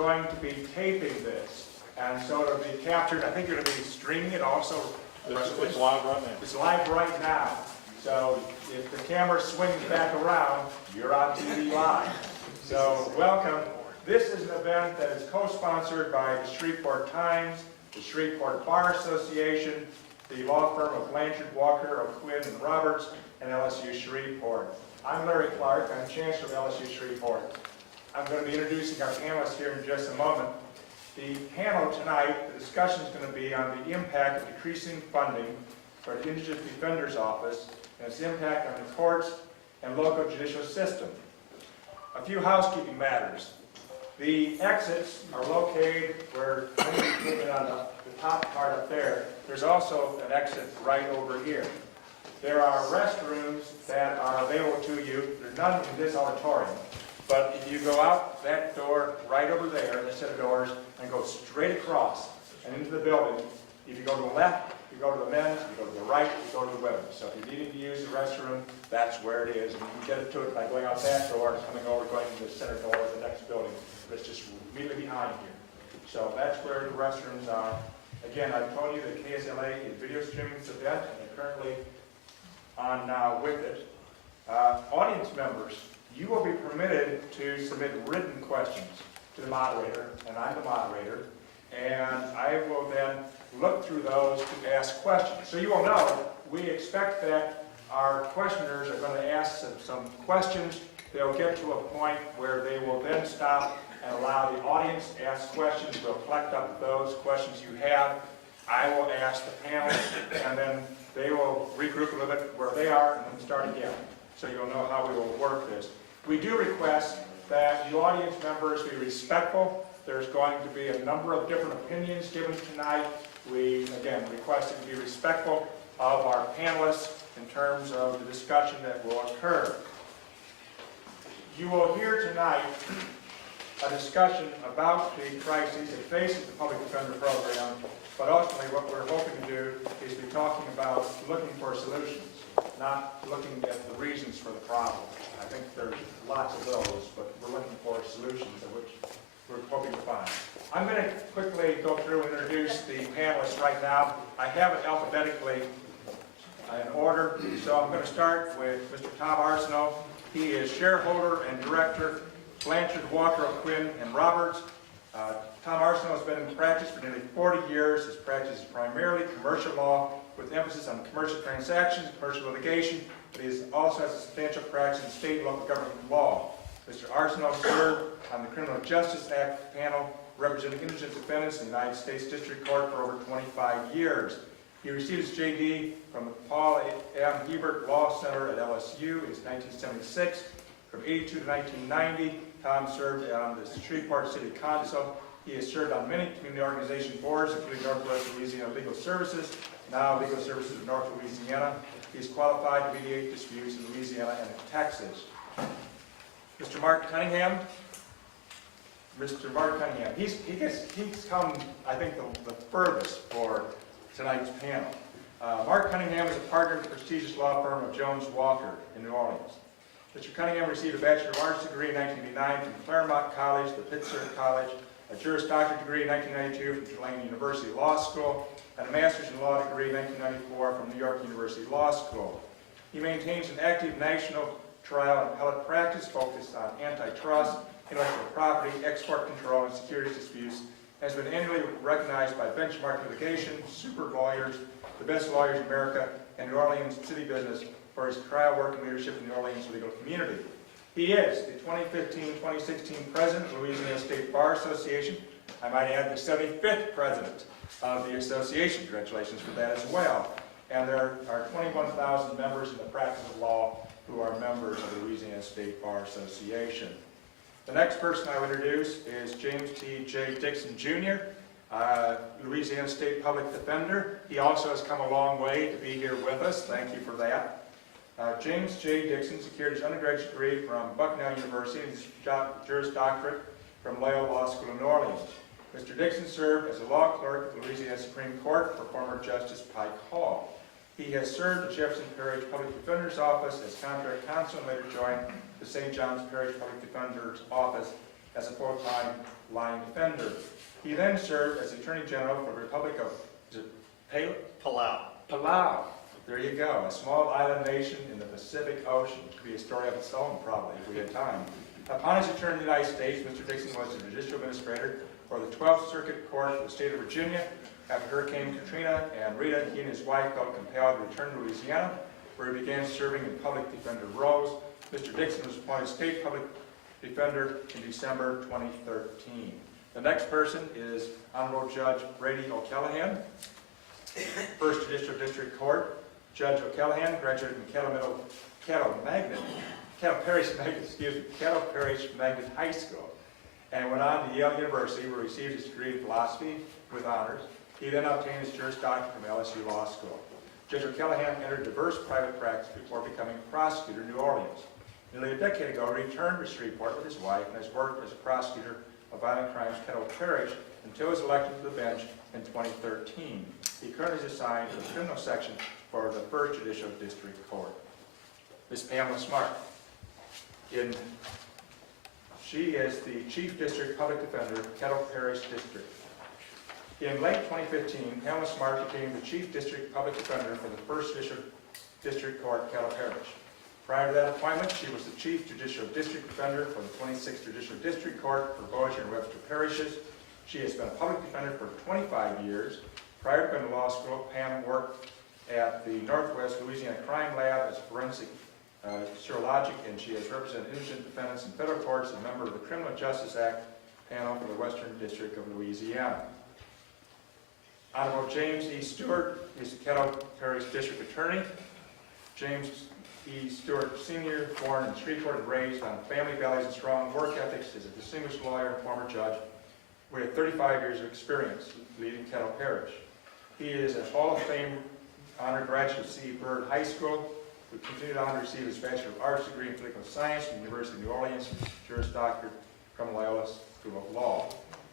going to be taping this, and so it'll be captured. I think you're going to be streaming it also. It's live right now. It's live right now. So if the camera swings back around, you're on TV live. So welcome. This is an event that is co-sponsored by the Shreveport Times, the Shreveport Bar Association, the law firm of Blanchard, Walker, O'Quinn, and Roberts, and LSU Shreveport. I'm Larry Clark. I'm Chancellor of LSU Shreveport. I'm going to be introducing our panelists here in just a moment. The panel tonight, the discussion is going to be on the impact of decreasing funding for the Indigent Defender's Office and its impact on the courts and local judicial system. A few housekeeping matters. The exits are located where, looking on the top part up there, there's also an exit right over here. There are restrooms that are available to you. There's none in this auditorium. But if you go out that door right over there, the set of doors, and go straight across and into the building, if you go to the left, you go to the men's, you go to the right, you go to the women's. So if you're needing to use the restroom, that's where it is. And you can get to it by going out that door, coming over, going to the center door of the next building. But it's just immediately behind you. So that's where the restrooms are. Again, I've told you that KSLA is video streaming this event, and they're currently on with it. Audience members, you will be permitted to submit written questions to the moderator, and I'm the moderator, and I will then look through those to ask questions. So you will know, we expect that our questioners are going to ask some questions. They'll get to a point where they will then stop and allow the audience to ask questions. We'll collect up those questions you have. I will ask the panel, and then they will regroup a little bit where they are and then start again. So you'll know how we will work this. We do request that you audience members be respectful. There's going to be a number of different opinions given tonight. We, again, request that you be respectful of our panelists in terms of the discussion that will occur. You will hear tonight a discussion about the crises that faces the public defender program, but ultimately what we're hoping to do is be talking about looking for solutions, not looking at the reasons for the problem. I think there's lots of those, but we're looking for solutions of which we're hoping to find. I'm going to quickly go through and introduce the panelists right now. I have it alphabetically in order, so I'm going to start with Mr. Tom Arsenault. He is shareholder and director, Blanchard, Walker, O'Quinn, and Roberts. Tom Arsenault has been in practice for nearly 40 years. His practice is primarily commercial law with emphasis on commercial transactions, commercial litigation, but he also has a substantial practice in state and local government law. Mr. Arsenault served on the Criminal Justice Act panel representing indigent defendants in the United States District Court for over 25 years. He received his J.D. from the Paul M. Hebert Law Center at LSU in 1976. From 82 to 1990, Tom served on the Shreveport City Council. He has served on many community organization boards, including Northwest Louisiana Legal Services, now Legal Services of North Louisiana. He is qualified to mediate disputes in Louisiana and Texas. Mr. Mark Cunningham. Mr. Mark Cunningham. He's come, I think, the furthest for tonight's panel. Mark Cunningham is a partner of the prestigious law firm of Jones Walker in New Orleans. Mr. Cunningham received a Bachelor of Arts degree in 1989 from Claremont College, the Pittsburgh College, a Juris Doctorate degree in 1992 from Tulane University Law School, and a Master's in Law degree in 1994 from New York University Law School. He maintains an active national trial and appellate practice focused on antitrust, intellectual property, export control, and securities disputes, and has been annually recognized by Benchmark Litigation, Super Lawyers, the Best Lawyers in America, and New Orleans City Business for his trial work and leadership in the New Orleans legal community. He is the 2015-2016 President of the Louisiana State Bar Association. I might add the 75th President of the association. Congratulations for that as well. And there are 21,000 members in the practice of law who are members of the Louisiana State Bar Association. The next person I will introduce is James T. J. Dixon, Jr., Louisiana State Public Defender. He also has come a long way to be here with us. Thank you for that. James J. Dixon secured his undergraduate degree from Bucknell University and his Juris Doctorate from Loyola Law School in New Orleans. Mr. Dixon served as a law clerk at the Louisiana Supreme Court for former Justice Pike Hall. He has served at Jefferson Parish Public Defender's Office as contract counsel and later joined the St. John's Parish Public Defender's Office as a full-time line defender. He then served as Attorney General for the Republic of Palau. There you go, a small island nation in the Pacific Ocean. Could be a story of its own, probably, if we had time. Upon his return to the United States, Mr. Dixon was the judicial administrator for the 12th Circuit Court for the state of Virginia. After Hurricane Katrina and Rita, he and his wife felt compelled to return to Louisiana, where he began serving in public defender roles. Mr. Dixon was appointed state public defender in December 2013. The next person is Honorable Judge Brady O'Callahan, First Judicial District Court. Judge O'Callahan graduated from Caddo Parish Magnet High School and went on to Yale University, where he received his degree in philosophy with honors. He then obtained his Juris Doctorate from LSU Law School. Judge O'Callahan entered diverse private practice before becoming a prosecutor in New Orleans. Nearly a decade ago, he returned to Shreveport with his wife and has worked as a prosecutor of violent crimes in Caddo Parish until his election to the bench in 2013. He currently is assigned to the criminal section for the First Judicial District Court. Ms. Pamela Smart. She is the Chief District Public Defender, Caddo Parish District. In late 2015, Pamela Smart became the Chief District Public Defender for the First Judicial District Court, Caddo Parish. Prior to that appointment, she was the Chief Judicial District Defender for the 26th Judicial District Court for Bossier and Webster parishes. She has been a public defender for 25 years. Prior to going to law school, Pam worked at the Northwest Louisiana Crime Lab as a forensic serologic, and she has represented innocent defendants in federal courts, a member of the Criminal Justice Act panel for the Western District of Louisiana. Honorable James E. Stewart is the Caddo Parish District Attorney. James E. Stewart Sr., born in Shreveport and raised on family values and strong work ethics, is a distinguished lawyer and former judge with 35 years of experience leading Caddo Parish. He is a Hall of Fame honor graduate of C. Byrd High School, who continued on to receive his Bachelor of Arts degree in Political Science from the University of New Orleans, and Juris Doctorate from Loyola School of Law.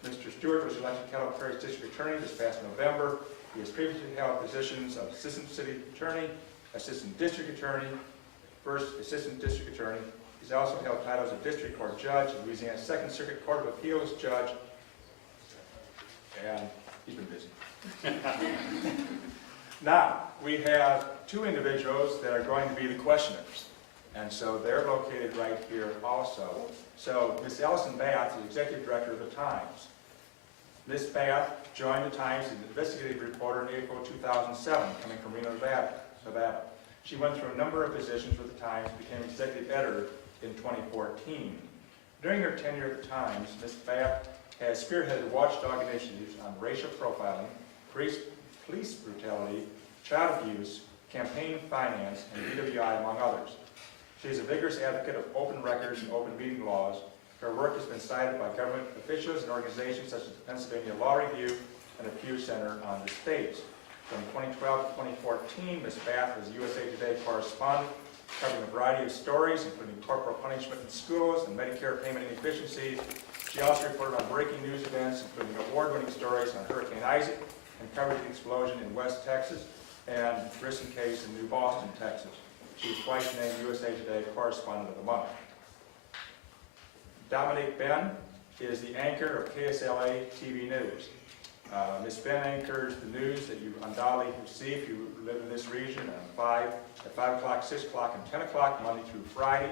Mr. Stewart was elected Caddo Parish District Attorney this past November. He has previously held positions of Assistant City Attorney, Assistant District Attorney, First Assistant District Attorney. He's also held titles of District Court Judge, Louisiana Second Circuit Court of Appeals Judge, and he's been busy. Now, we have two individuals that are going to be the questioners, and so they're located right here also. So, Ms. Allison Bath is Executive Director of the Times. Ms. Bath joined the Times as an investigative reporter in April 2007, coming from Reno, Nevada. She went through a number of positions with the Times, became Executive Editor in 2014. During her tenure at the Times, Ms. Bath has spearheaded watchdog initiatives on racial profiling, police brutality, child abuse, campaign finance, and BWI, among others. She is a vigorous advocate of open records and open meeting laws. Her work has been cited by government officials and organizations such as the Pennsylvania Law Review and the Pew Center on the States. From 2012 to 2014, Ms. Bath was USA Today correspondent, covering a variety of stories, including corporal punishment in schools and Medicare payment inefficiencies. She also reported on breaking news events, including award-winning stories on Hurricane Isaac and covered the explosion in West Texas and recent case in New Boston, Texas. She was twice named USA Today Correspondent of the Month. Dominique Ben is the anchor of KSLA TV News. Ms. Ben anchors the news that you undoubtedly see if you live in this region at 5 o'clock, 6 o'clock, and 10 o'clock, Monday through Friday.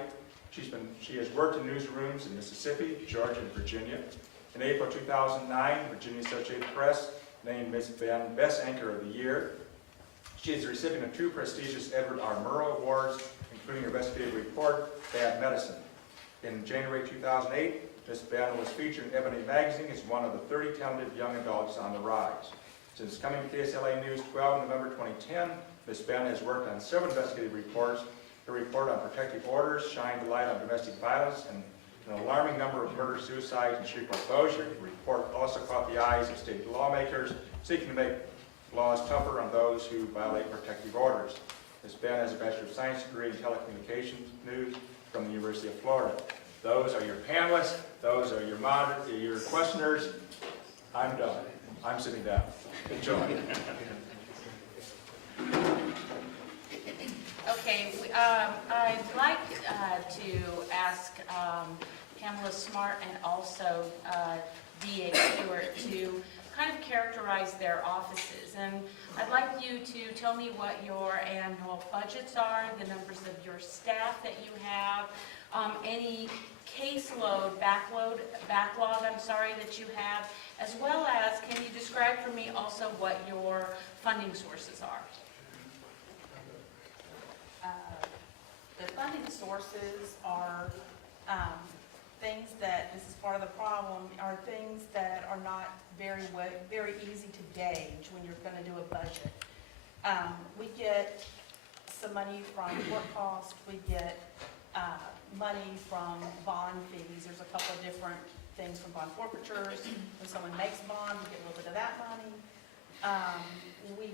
She has worked in newsrooms in Mississippi, Georgia, and Virginia. In April 2009, Virginia Associated Press named Ms. Ben Best Anchor of the Year. She is the recipient of 2 prestigious Edward R. Murrow Awards, including her investigative report, Bad Medicine. In January 2008, Ms. Ben was featured in Ebony Magazine as one of the 30 talented young adults on the rise. Since coming to KSLA News 12 November 2010, Ms. Ben has worked on several investigative reports. Her report on protective orders shined a light on domestic violence and an alarming number of murder-suicides in Shreveport-Bossier. The report also caught the eyes of state lawmakers seeking to make laws tougher on those who violate protective orders. Ms. Ben has a Bachelor of Science degree in Telecommunications News from the University of Florida. Those are your panelists. Those are your questioners. I'm done. I'm sitting down. Enjoy. Okay, I'd like to ask Pamela Smart and also D.A. Stewart to kind of characterize their offices. And I'd like you to tell me what your annual budgets are, the numbers of your staff that you have, any caseload, backlog, that you have, as well as, can you describe for me also what your funding sources are? The funding sources are things that, this is part of the problem, are things that are not very easy to gauge when you're going to do a budget. We get some money from court costs, we get money from bond fees. There's a couple of different things from bond forfeitures. When someone makes bond, we get a little bit of that money. We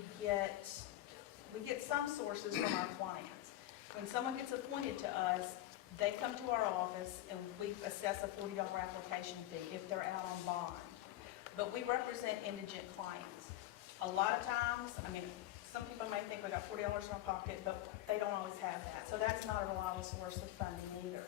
get some sources from our clients. When someone gets appointed to us, they come to our office and we assess a $40 application fee if they're out on bond. But we represent indigent clients. A lot of times, I mean, some people may think we got $40 in our pocket, but they don't always have that. So that's not a reliable source of funding either.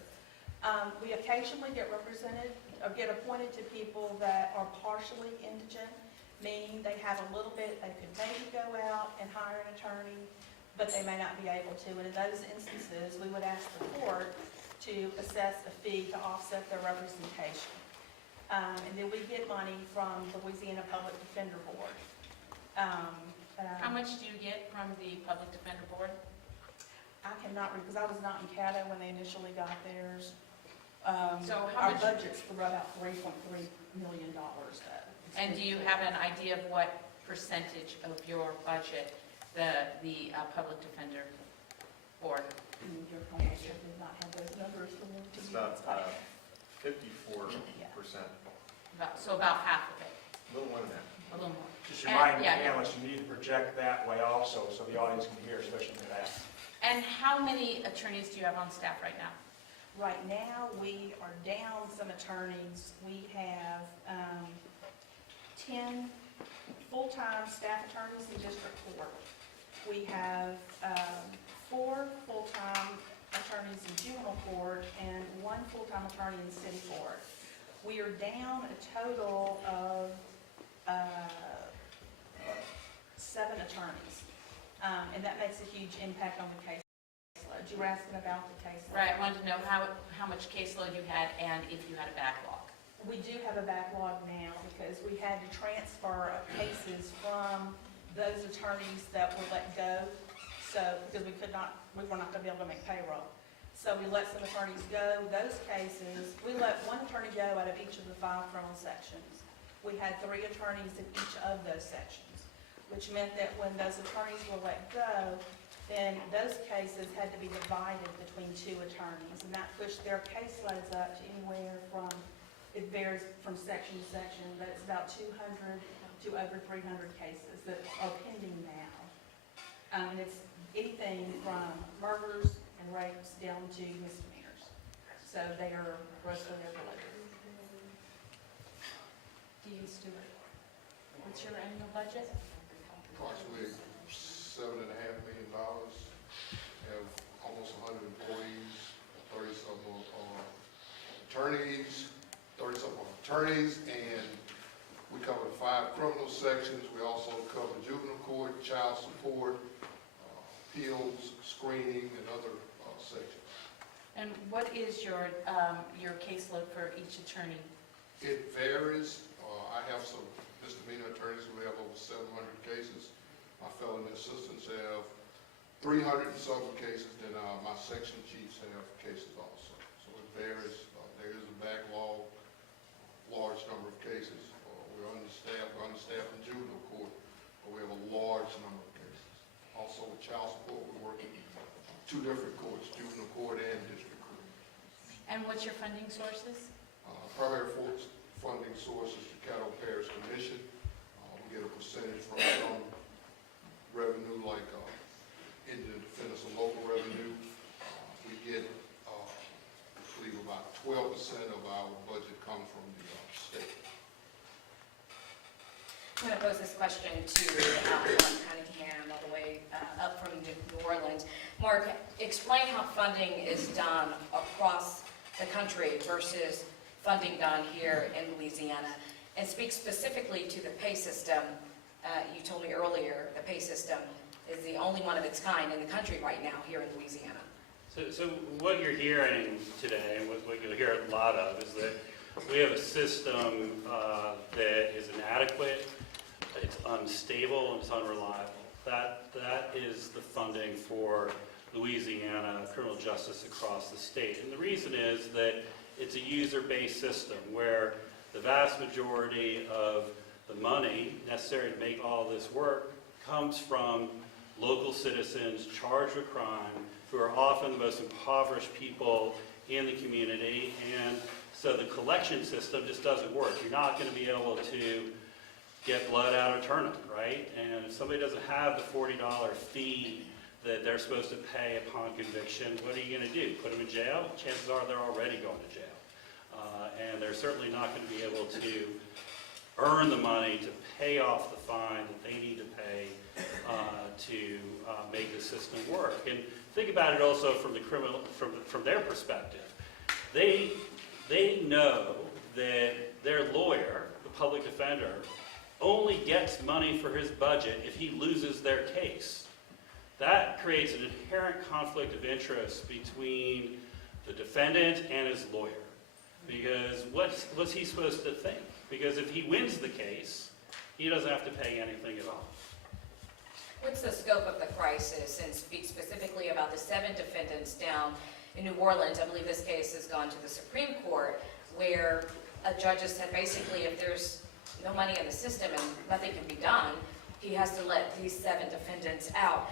We occasionally get represented or get appointed to people that are partially indigent, meaning they have a little bit, they could maybe go out and hire an attorney, but they may not be able to. And in those instances, we would ask the court to assess a fee to offset their representation. And then we get money from the Louisiana Public Defender Board. How much do you get from the Public Defender Board? I cannot read, because I was not in Caddo when they initially got theirs. So how Our much- budget's for about $3.3 million. And do you have an idea of what percentage of your budget the Public Defender Board? Your financial did not have those numbers for me to It's use. about 54%, So about half of it, a little more than that. a little more. Just remind the Yeah. panelists, you need to project that way also, so the audience can hear, especially in that. And how many attorneys do you have on staff right now? Right now, we are down some attorneys. We have 10 full-time staff attorneys in district court. We have 4 full-time attorneys in juvenile court and 1 full-time attorney in city court. We are down a total of 7 attorneys, and that makes a huge impact on the caseload. You were asking about the caseload. Right, I wanted to know how much caseload you had and if you had a backlog. We do have a backlog now because we had to transfer cases from those attorneys that were let go. So, because we were not going to be able to make payroll. So we let some attorneys go. Those cases, we let 1 attorney go out of each of the 5 criminal sections. We had 3 attorneys in each of those sections, which meant that when those attorneys were let go, then those cases had to be divided between 2 attorneys, and that pushed their caseloads up to anywhere from, it varies from section to section, but it's about 200 to over 300 cases that are pending now. And it's anything from murders and rapes down to misdemeanors. So they are grossly overloaded. D.A. Stewart, what's your annual budget? Approximately $7.5 million, have almost 100 employees, 30-something attorneys, and we cover 5 criminal sections. We also cover juvenile court, child support, appeals, screening, and other sections. And what is your caseload for each attorney? It varies. I have some misdemeanor attorneys who have over 700 cases. My felony assistants have 300 and some cases, then my section chiefs have cases also. So it varies. There is a backlog, large number of cases. We're understaffed in juvenile court, but we have a large number of cases. Also with child support, we work in 2 different courts, juvenile court and district court. And what's your funding sources? Primary funding source is the Caddo Parish Commission. We get a percentage from some revenue like Indian Defendant of Local Revenue. We get, I believe, about 12% of our budget comes from the state. I'm going to pose this question to Mark Cunningham, all the way up from New Orleans. Mark, explain how funding is done across the country versus funding done here in Louisiana? And speak specifically to the pay system. You told me earlier the pay system is the only one of its kind in the country right now here in Louisiana. So what you're hearing today, and what you'll hear a lot of, is that we have a system that is inadequate, it's unstable, and it's unreliable. That is the funding for Louisiana criminal justice across the state. And the reason is that it's a user-based system where the vast majority of the money necessary to make all this work comes from local citizens charged with crime who are often the most impoverished people in the community. And so the collection system just doesn't work. You're not going to be able to get blood out of turnip, right? And if somebody doesn't have the $40 fee that they're supposed to pay upon conviction, what are you going to do? Put them in jail? Chances are they're already going to jail. And they're certainly not going to be able to earn the money to pay off the fine that they need to pay to make the system work. And think about it also from the criminal, from their perspective. They know that their lawyer, the public defender, only gets money for his budget if he loses their case. That creates an inherent conflict of interest between the defendant and his lawyer. Because what's he supposed to think? Because if he wins the case, he doesn't have to pay anything at all. What's the scope of the crisis, and speak specifically about the 7 defendants down in New Orleans? I believe this case has gone to the Supreme Court, where a judge has said basically if there's no money in the system and nothing can be done, he has to let these 7 defendants out.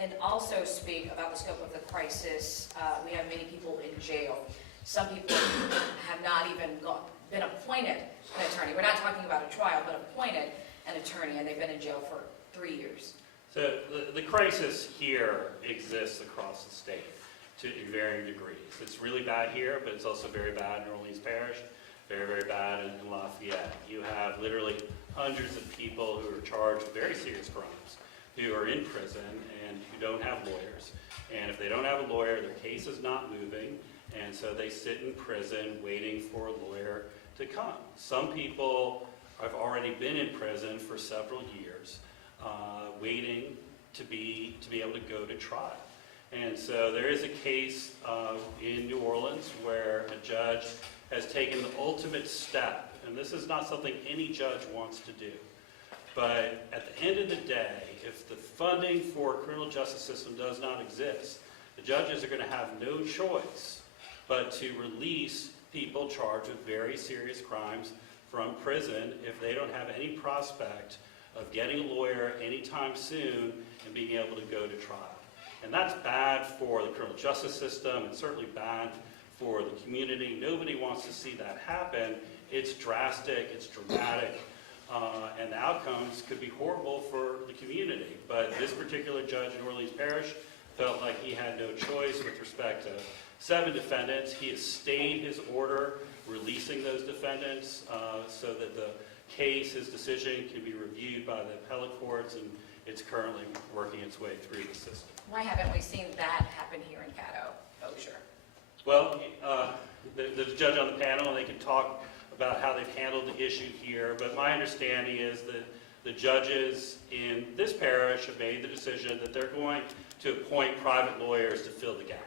And also speak about the scope of the crisis. We have many people in jail. Some people have not even been appointed an attorney. We're not talking about a trial, but appointed an attorney, and they've been in jail for 3 years. So the crisis here exists across the state to varying degrees. It's really bad here, but it's also very bad in Orleans Parish, very, very bad in Lafayette. You have literally hundreds of people who are charged with very serious crimes, who are in prison and who don't have lawyers. And if they don't have a lawyer, their case is not moving, and so they sit in prison waiting for a lawyer to come. Some people have already been in prison for several years, waiting to be able to go to trial. And so there is a case in New Orleans where a judge has taken the ultimate step, and this is not something any judge wants to do. But at the end of the day, if the funding for criminal justice system does not exist, the judges are going to have no choice but to release people charged with very serious crimes from prison if they don't have any prospect of getting a lawyer anytime soon and being able to go to trial. And that's bad for the criminal justice system. It's certainly bad for the community. Nobody wants to see that happen. It's drastic, it's dramatic, and the outcomes could be horrible for the community. But this particular judge in Orleans Parish felt like he had no choice with respect to 7 defendants. He has stayed his order releasing those defendants so that the case, his decision, can be reviewed by the appellate courts, and it's currently working its way through the system. Why haven't we seen that happen here in Caddo? Bossier? Well, there's a judge on the panel, and they can talk about how they've handled the issue here, but my understanding is that the judges in this parish have made the decision that they're going to appoint private lawyers to fill the gap.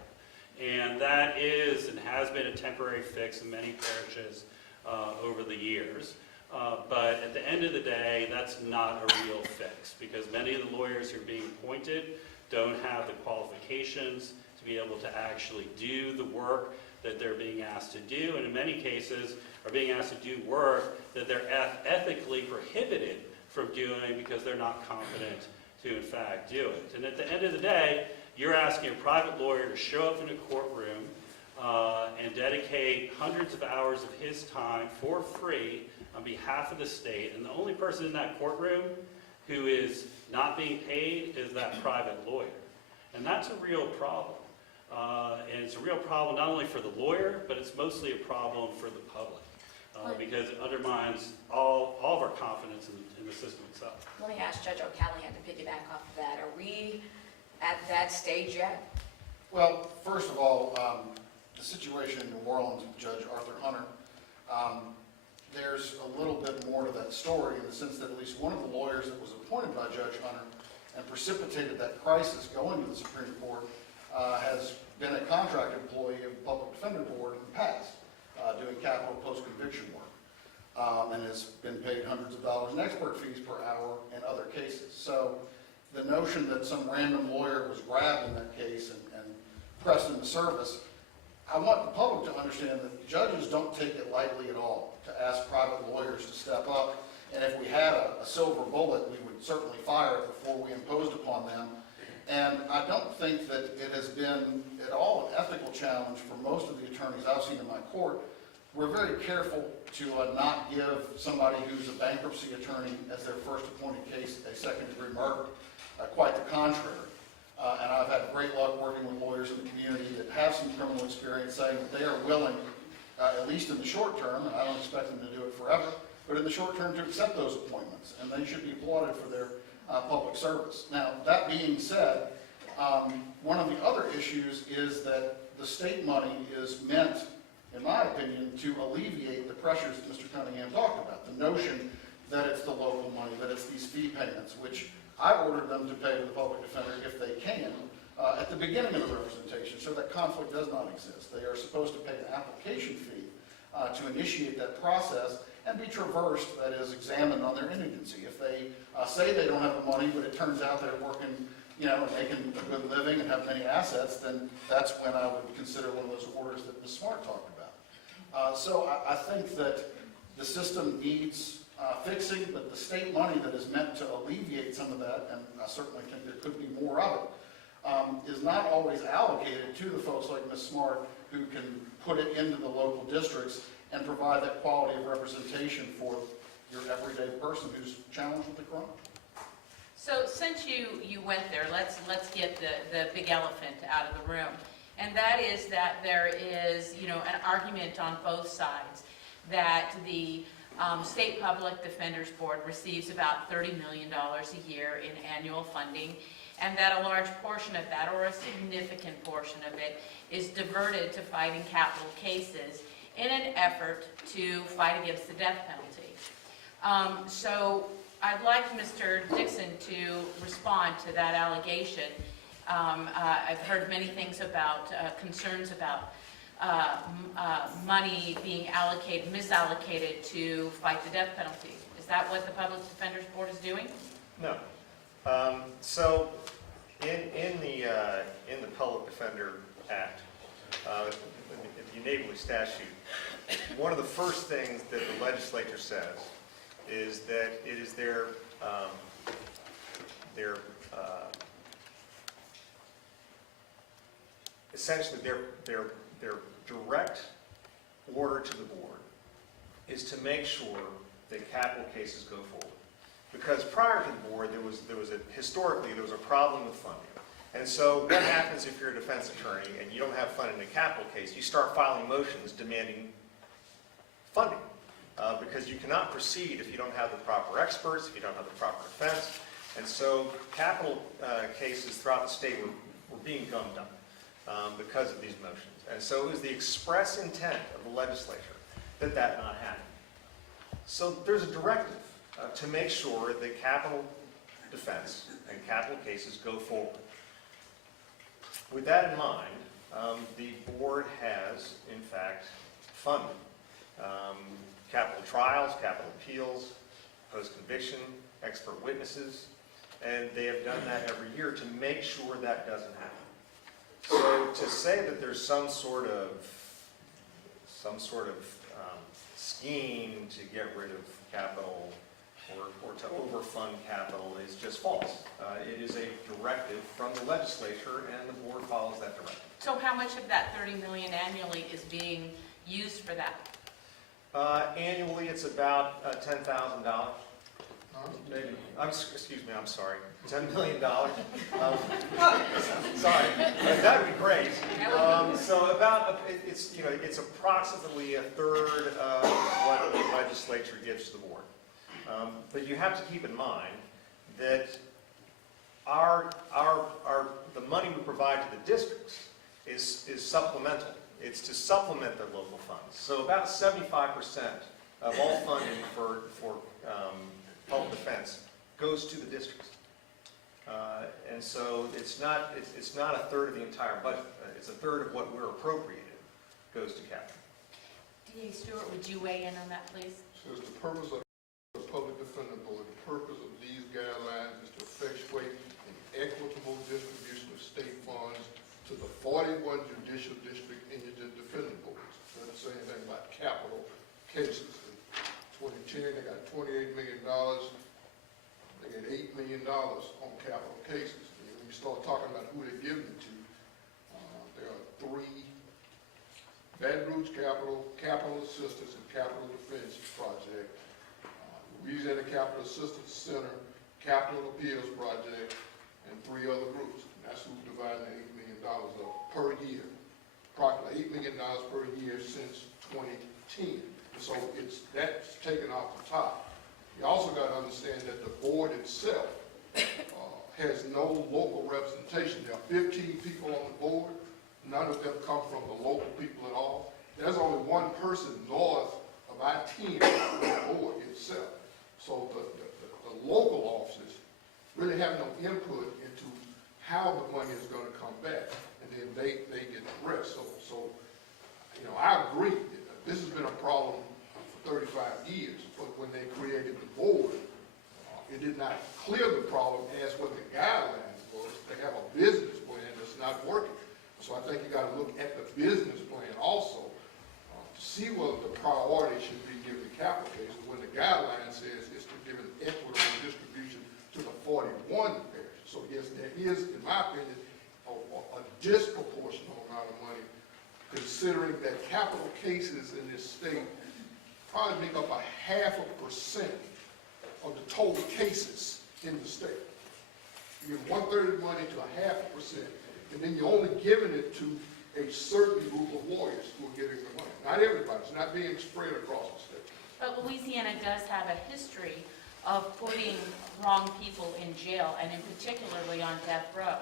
And that is and has been a temporary fix in many parishes over the years. But at the end of the day, that's not a real fix, because many of the lawyers who are being appointed don't have the qualifications to be able to actually do the work that they're being asked to do, and in many cases are being asked to do work that they're ethically prohibited from doing because they're not competent to in fact do it. And at the end of the day, you're asking a private lawyer to show up in a courtroom and dedicate hundreds of hours of his time for free on behalf of the state, and the only person in that courtroom who is not being paid is that private lawyer. And that's a real problem. And it's a real problem not only for the lawyer, but it's mostly a problem for the public, because it undermines all of our confidence in the system itself. Let me ask Judge O'Callahan to piggyback off of that. Are we at that stage yet? Well, first of all, the situation in New Orleans with Judge Arthur Hunter, there's a little bit more to that story in the sense that at least one of the lawyers that was appointed by Judge Hunter and precipitated that crisis going to the Supreme Court has been a contract employee of the Public Defender Board in the past, doing capital post-conviction work, and has been paid hundreds of dollars in expert fees per hour in other cases. So the notion that some random lawyer was grabbed in that case and pressed into service, I want the public to understand that judges don't take it lightly at all to ask private lawyers to step up. And if we had a silver bullet, we would certainly fire it before we imposed upon them. And I don't think that it has been at all an ethical challenge for most of the attorneys I've seen in my court. We're very careful to not give somebody who's a bankruptcy attorney as their first appointed case a second-degree murder. Quite the contrary. And I've had great luck working with lawyers in the community that have some criminal experience saying that they are willing, at least in the short term, and I don't expect them to do it forever, but in the short term to accept those appointments, and they should be applauded for their public service. Now, that being said, one of the other issues is that the state money is meant, in my opinion, to alleviate the pressures that Mr. Cunningham talked about. The notion that it's the local money, that it's these fee payments, which I ordered them to pay to the public defender if they can at the beginning of the representation, so that conflict does not exist. They are supposed to pay an application fee to initiate that process and be traversed, that is, examined on their indigency. If they say they don't have the money, but it turns out they're working, and making a good living and have many assets, then that's when I would consider one of those orders that Ms. Smart talked about. So I think that the system needs fixing, but the state money that is meant to alleviate some of that, and I certainly think there could be more of it, is not always allocated to the folks like Ms. Smart who can put it into the local districts and provide that quality of representation for your everyday person who's challenged with the crime. So since you went there, let's get the big elephant out of the room. And that is that there is, an argument on both sides that the State Public Defenders Board receives about $30 million a year in annual funding, and that a large portion of that, or a significant portion of it, is diverted to fighting capital cases in an effort to fight against the death penalty. So I'd like Mr. Dixon to respond to that allegation. I've heard many things about concerns about money being misallocated to fight the death penalty. Is that what the Public Defenders Board is doing? No. So in the Public Defender Act, the enabling statute, one of the first things that the legislature says is that it is their essentially their direct order to the board is to make sure that capital cases go forward. Because prior to the board, historically there was a problem with funding. And so what happens if you're a defense attorney and you don't have funding in a capital case? You start filing motions demanding funding. Because you cannot proceed if you don't have the proper experts, if you don't have the proper defense. And so capital cases throughout the state were being gummed up because of these motions. And so it was the express intent of the legislature that not happen. So there's a directive to make sure that capital defense and capital cases go forward. With that in mind, the board has, in fact, funded capital trials, capital appeals, post-conviction, expert witnesses, and they have done that every year to make sure that doesn't happen. So to say that there's some sort of scheme to get rid of capital or to overfund capital is just false. It is a directive from the legislature, and the board follows that directive. So how much of that $30 million annually is being used for that? Annually, it's about $10,000. Maybe. Excuse me, I'm sorry. $10 million. Sorry, that would be great. So about it's approximately a third of what the legislature gives to the board. But you have to keep in mind that the money we provide to the districts is supplemental. It's to supplement their local funds. So about 75% of all funding for public defense goes to the districts. And so it's not a third of the entire budget. It's a third of what we're appropriated goes to capital. DA Stewart, would you weigh in on that, please? Says the purpose of the Public Defender Board, the purpose of these guidelines is to effectuate an equitable distribution of state funds to the 41 judicial district indigent defendant boards. Doesn't say anything about capital cases. In 2010, they got $28 million. They get $8 million on capital cases. And when you start talking about who they're giving it to, there are 3: Baton Rouge Capital Assistance and Capital Defense Project, Louisiana Capital Assistance Center, Capital Appeals Project, and 3 other groups. And that's who's dividing the $8 million up per year. Approximately $8 million per year since 2010. And so that's taken off the top. You also got to understand that the board itself has no local representation. There are 15 people on the board. None of them come from the local people at all. There's only one person north of I-10 on the board itself. So the local offices really have no input into how the money is going to come back, and then they get the rest. So I agree. This has been a problem for 35 years, but when they created the board, it did not clear the problem as what the guidelines was. They have a business plan that's not working. So I think you got to look at the business plan also to see whether the priority should be given to capital cases when the guideline says it's to give an equitable distribution to the 41 parishes. So yes, there is, in my opinion, a disproportionate amount of money, considering that capital cases in this state probably make up 0.5% of the total cases in the state. You give 1/3 of the money to 0.5%, and then you're only giving it to a certain group of lawyers who are giving the money. Not everybody. It's not being spread across the state. But Louisiana does have a history of putting wrong people in jail, and in particularly on death row.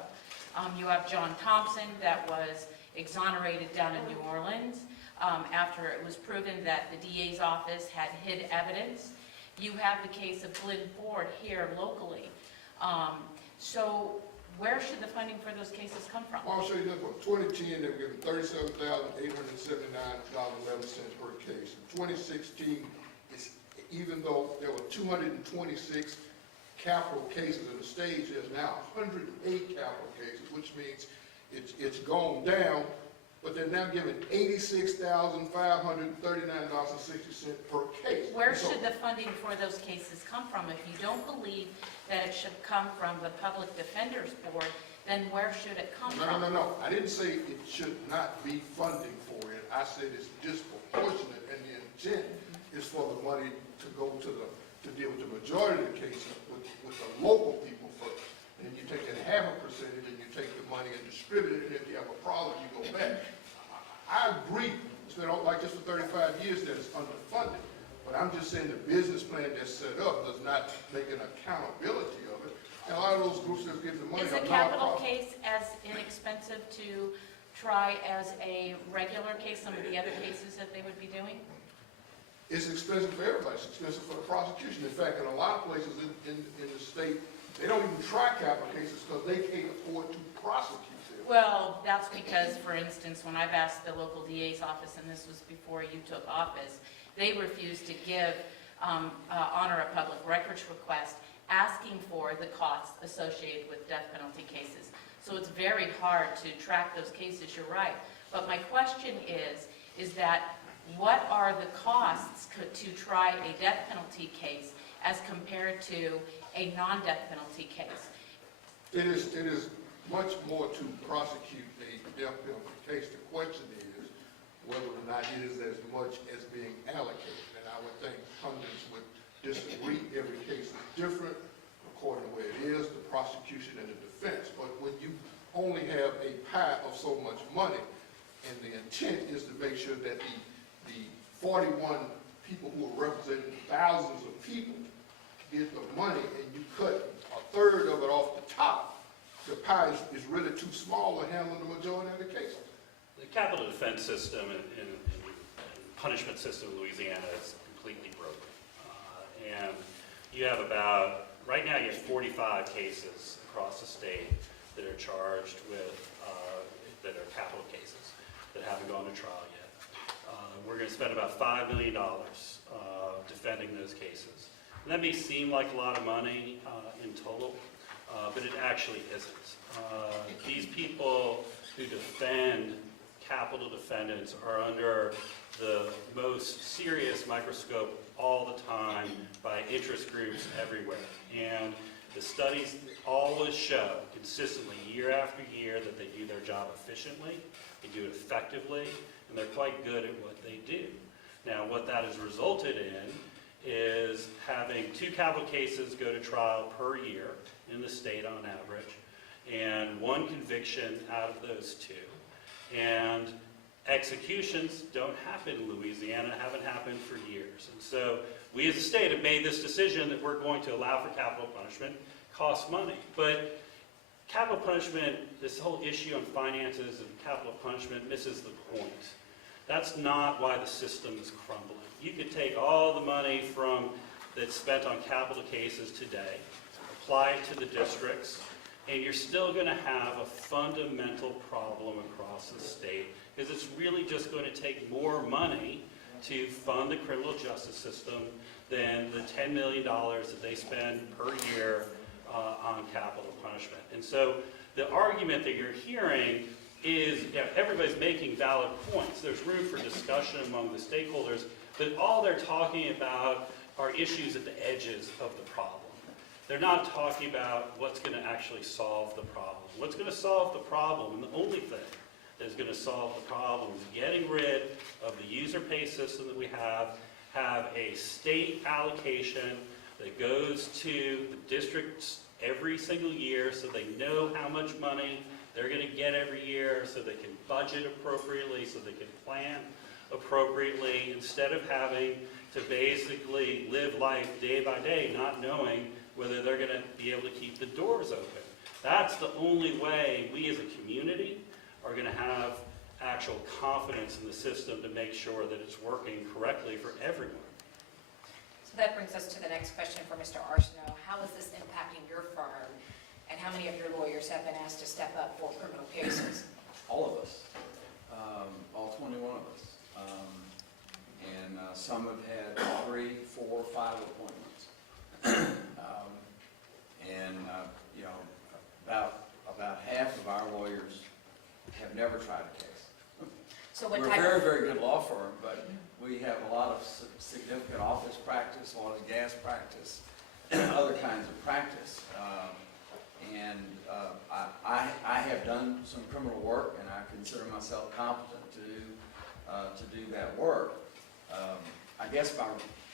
You have John Thompson that was exonerated down in New Orleans after it was proven that the DA's office had hid evidence. You have the case of Glenn Ford here locally. So where should the funding for those cases come from? Well, I'll show you this one. 2010, they were given $37,879.11 per case. In 2016, even though there were 226 capital cases in the stage, there's now 108 capital cases, which means it's gone down, but they're now giving $86,539.60 per case. Where should the funding for those cases come from? If you don't believe that it should come from the Public Defender's Board, then where should it come from? No. I didn't say it should not be funding for it. I said it's disproportionate, and the intent is for the money to go to deal with the majority of the cases with the local people first. And then you take that 0.5% and you take the money and distribute it, and if you have a problem, you go back. I agree. It's been like this for 35 years that it's underfunded. But I'm just saying the business plan that's set up does not make an accountability of it. And a lot of those groups that give the money Is a capital case as inexpensive to try as a regular case, some of the other cases that they would be doing? It's expensive for everybody. It's expensive for the prosecution. In fact, in a lot of places in the state, they don't even try capital cases because they can't afford to prosecute them. Well, that's because, for instance, when I've asked the local DA's office, and this was before you took office, they refused to honor a public records request asking for the costs associated with death penalty cases. So it's very hard to track those cases, you're right. But my question is that what are the costs to try a death penalty case as compared to a non-death penalty case? It is much more to prosecute a death penalty case. The question is whether or not it is as much as being allocated. And I would think pundits would disagree. Every case is different according to where it is, the prosecution and the defense. But when you only have a pie of so much money, and the intent is to make sure that the 41 people who are representing thousands of people get the money, and you cut 1/3 of it off the top, the pie is really too small to handle the majority of the cases. The capital defense system and punishment system in Louisiana is completely broken. And you have right now you have 45 cases across the state that are charged with, that are capital cases that haven't gone to trial yet. We're going to spend about $5 million defending those cases. And that may seem like a lot of money in total, but it actually isn't. These people who defend capital defendants are under the most serious microscope all the time by interest groups everywhere. And the studies always show consistently, year after year, that they do their job efficiently, they do it effectively, and they're quite good at what they do. Now, what that has resulted in is having 2 capital cases go to trial per year in the state on average, and 1 conviction out of those 2. And executions don't happen in Louisiana, haven't happened for years. And so we as a state have made this decision that we're going to allow for capital punishment. Costs money. But capital punishment, this whole issue on finances and capital punishment misses the point. That's not why the system is crumbling. You could take all the money that's spent on capital cases today, apply it to the districts, and you're still going to have a fundamental problem across the state, because it's really just going to take more money to fund the criminal justice system than the $10 million that they spend per year on capital punishment. And so the argument that you're hearing is, everybody's making valid points. There's room for discussion among the stakeholders, but all they're talking about are issues at the edges of the problem. They're not talking about what's going to actually solve the problem. What's going to solve the problem, and the only thing that is going to solve the problem, is getting rid of the user pay system that we have a state allocation that goes to the districts every single year so they know how much money they're going to get every year, so they can budget appropriately, so they can plan appropriately, instead of having to basically live life day by day not knowing whether they're going to be able to keep the doors open. That's the only way we as a community are going to have actual confidence in the system to make sure that it's working correctly for everyone. So that brings us to the next question for Mr. Arsenault. How is this impacting your firm, and how many of your lawyers have been asked to step up for criminal cases? All of us, all 21 of us. And some have had 3, 4, 5 appointments. You know, about half of our lawyers have never tried a case. So what We're a type very, of, very good law firm, but we have a lot of significant office practice, oil and gas practice, other kinds of practice. I have done some criminal work, and I consider myself competent to do that work. I guess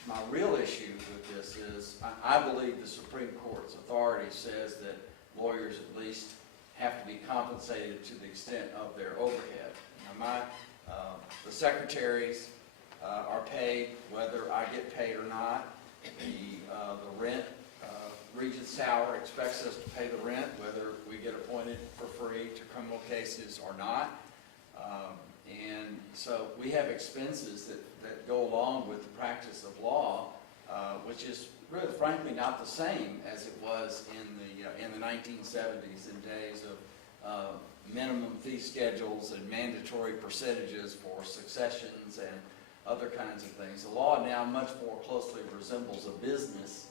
my real issue with this is I believe the Supreme Court's authority says that lawyers at least have to be compensated to the extent of their overhead. Now the secretaries are paid whether I get paid or not. The rent, Regent's Tower expects us to pay the rent whether we get appointed for free to criminal cases or not. And so we have expenses that go along with the practice of law, which is really, frankly, not the same as it was in the 1970s, in days of minimum fee schedules and mandatory percentages for successions and other kinds of things. The law now much more closely resembles a business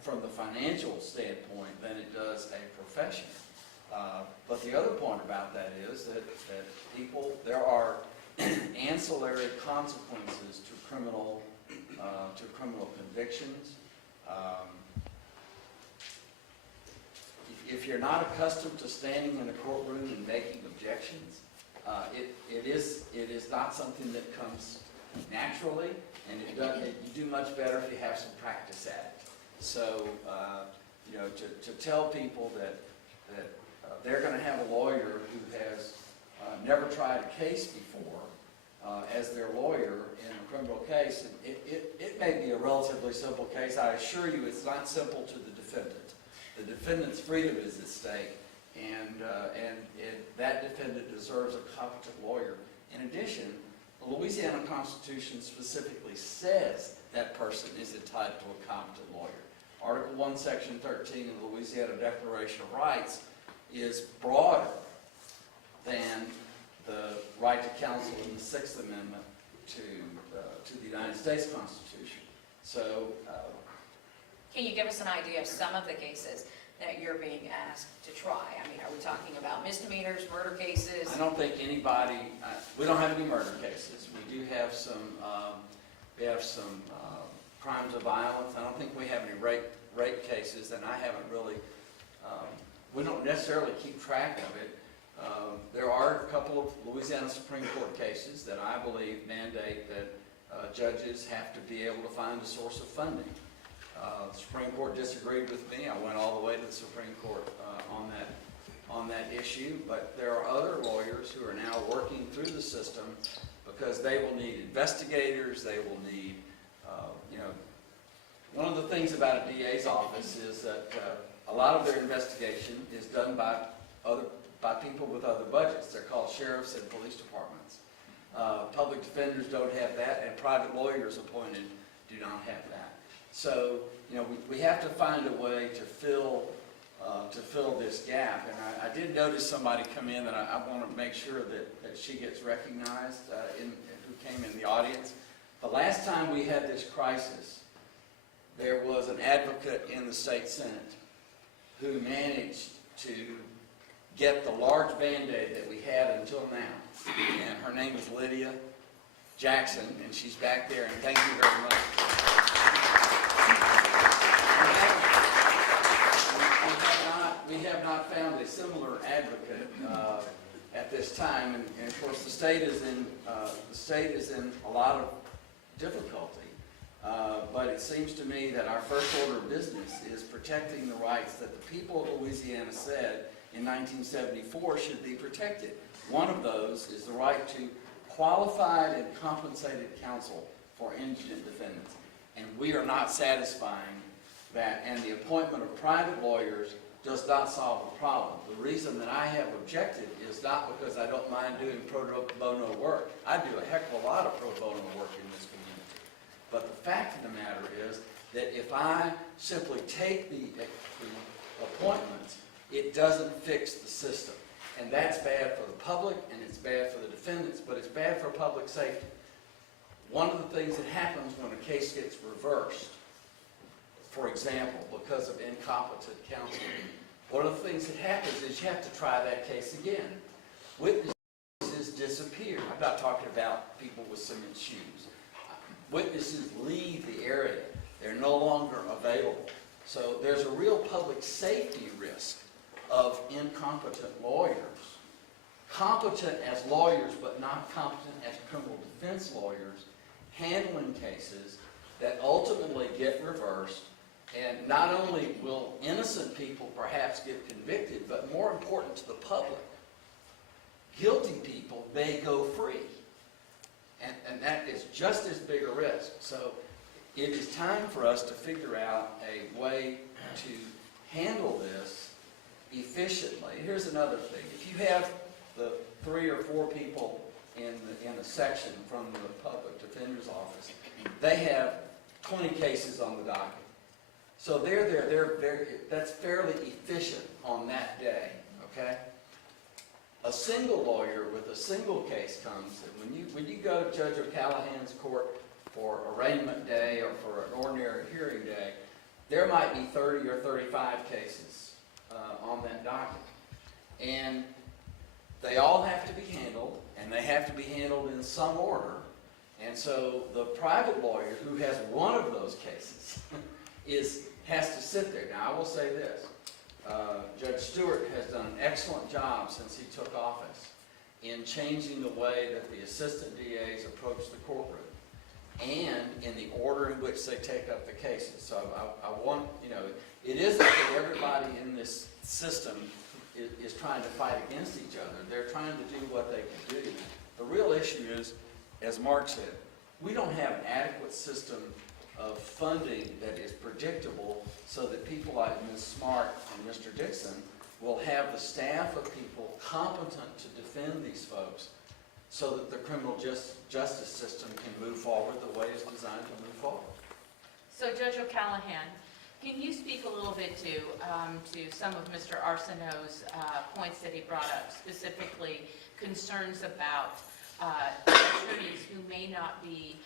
from the financial standpoint than it does a profession. But the other point about that is that there are ancillary consequences to criminal convictions. If you're not accustomed to standing in a courtroom and making objections, it is not something that comes naturally, and you do much better if you have some practice at it. So, to tell people that they're going to have a lawyer who has never tried a case before as their lawyer in a criminal case, it may be a relatively simple case. I assure you it's not simple to the defendant. The defendant's freedom is at stake, and that defendant deserves a competent lawyer. In addition, the Louisiana Constitution specifically says that person is entitled to a competent lawyer. Article 1, Section 13 of the Louisiana Declaration of Rights is broader than the right to counsel in the Sixth Amendment to the United States Constitution. So, Can you give us an idea of some of the cases that you're being asked to try? I mean, are we talking about misdemeanors, murder cases? I don't think anybody, we don't have any murder cases. We do have some, crimes of violence. I don't think we have any rape cases, and I haven't really, we don't necessarily keep track of it. There are a couple of Louisiana Supreme Court cases that I believe mandate that judges have to be able to find a source of funding. The Supreme Court disagreed with me. I went all the way to the Supreme Court on that issue, but there are other lawyers who are now working through the system because they will need investigators, they will need, one of the things about a DA's office is that a lot of their investigation is done by people with other budgets. They're called sheriffs and police departments. Public defenders don't have that, and private lawyers appointed do not have that. So, we have to find a way to fill this gap. And I did notice somebody come in that I want to make sure that she gets recognized, who came in the audience. The last time we had this crisis, there was an advocate in the state Senate who managed to get the large Band-Aid that we had until now. And her name is Lydia Jackson, and she's back there, and thank you very much. We have not found a similar advocate at this time, and of course the state is in a lot of difficulty. But it seems to me that our first order of business is protecting the rights that the people of Louisiana said in 1974 should be protected. One of those is the right to qualified and compensated counsel for indigent defendants. And we are not satisfying that, and the appointment of private lawyers does not solve the problem. The reason that I have objected is not because I don't mind doing pro bono work. I do a heck of a lot of pro bono work in this community. But the fact of the matter is that if I simply take the appointments, it doesn't fix the system. And that's bad for the public, and it's bad for the defendants, but it's bad for public safety. One of the things that happens when a case gets reversed, for example, because of incompetent counsel, one of the things that happens is you have to try that case again. Witnesses disappear. I'm not talking about people with cement shoes. Witnesses leave the area. They're no longer available. So there's a real public safety risk of incompetent lawyers. Competent as lawyers, but not competent as criminal defense lawyers, handling cases that ultimately get reversed. And not only will innocent people perhaps get convicted, but more important to the public, guilty people may go free. And that is just as big a risk. So it is time for us to figure out a way to handle this efficiently. Here's another thing. If you have the 3 or 4 people in a section from the public defender's office, they have 20 cases on the docket. So that's fairly efficient on that day, okay? A single lawyer with a single case comes, and when you go to Judge O'Callahan's court for arraignment day or for an ordinary hearing day, there might be 30 or 35 cases on that docket. And they all have to be handled, and they have to be handled in some order. And so the private lawyer who has one of those cases has to sit there. Now, I will say this. Judge Stewart has done an excellent job since he took office in changing the way that the assistant DAs approach the courtroom and in the order in which they take up the cases. So I want, it isn't that everybody in this system is trying to fight against each other. They're trying to do what they can do. The real issue is, as Mark said, we don't have an adequate system of funding that is predictable so that people like Ms. Smart and Mr. Dixon will have the staff of people competent to defend these folks so that the criminal justice system can move forward the way it's designed to move forward. So Judge O'Callahan, can you speak a little bit to some of Mr. Arsenault's points that he brought up, specifically concerns about attorneys who may not be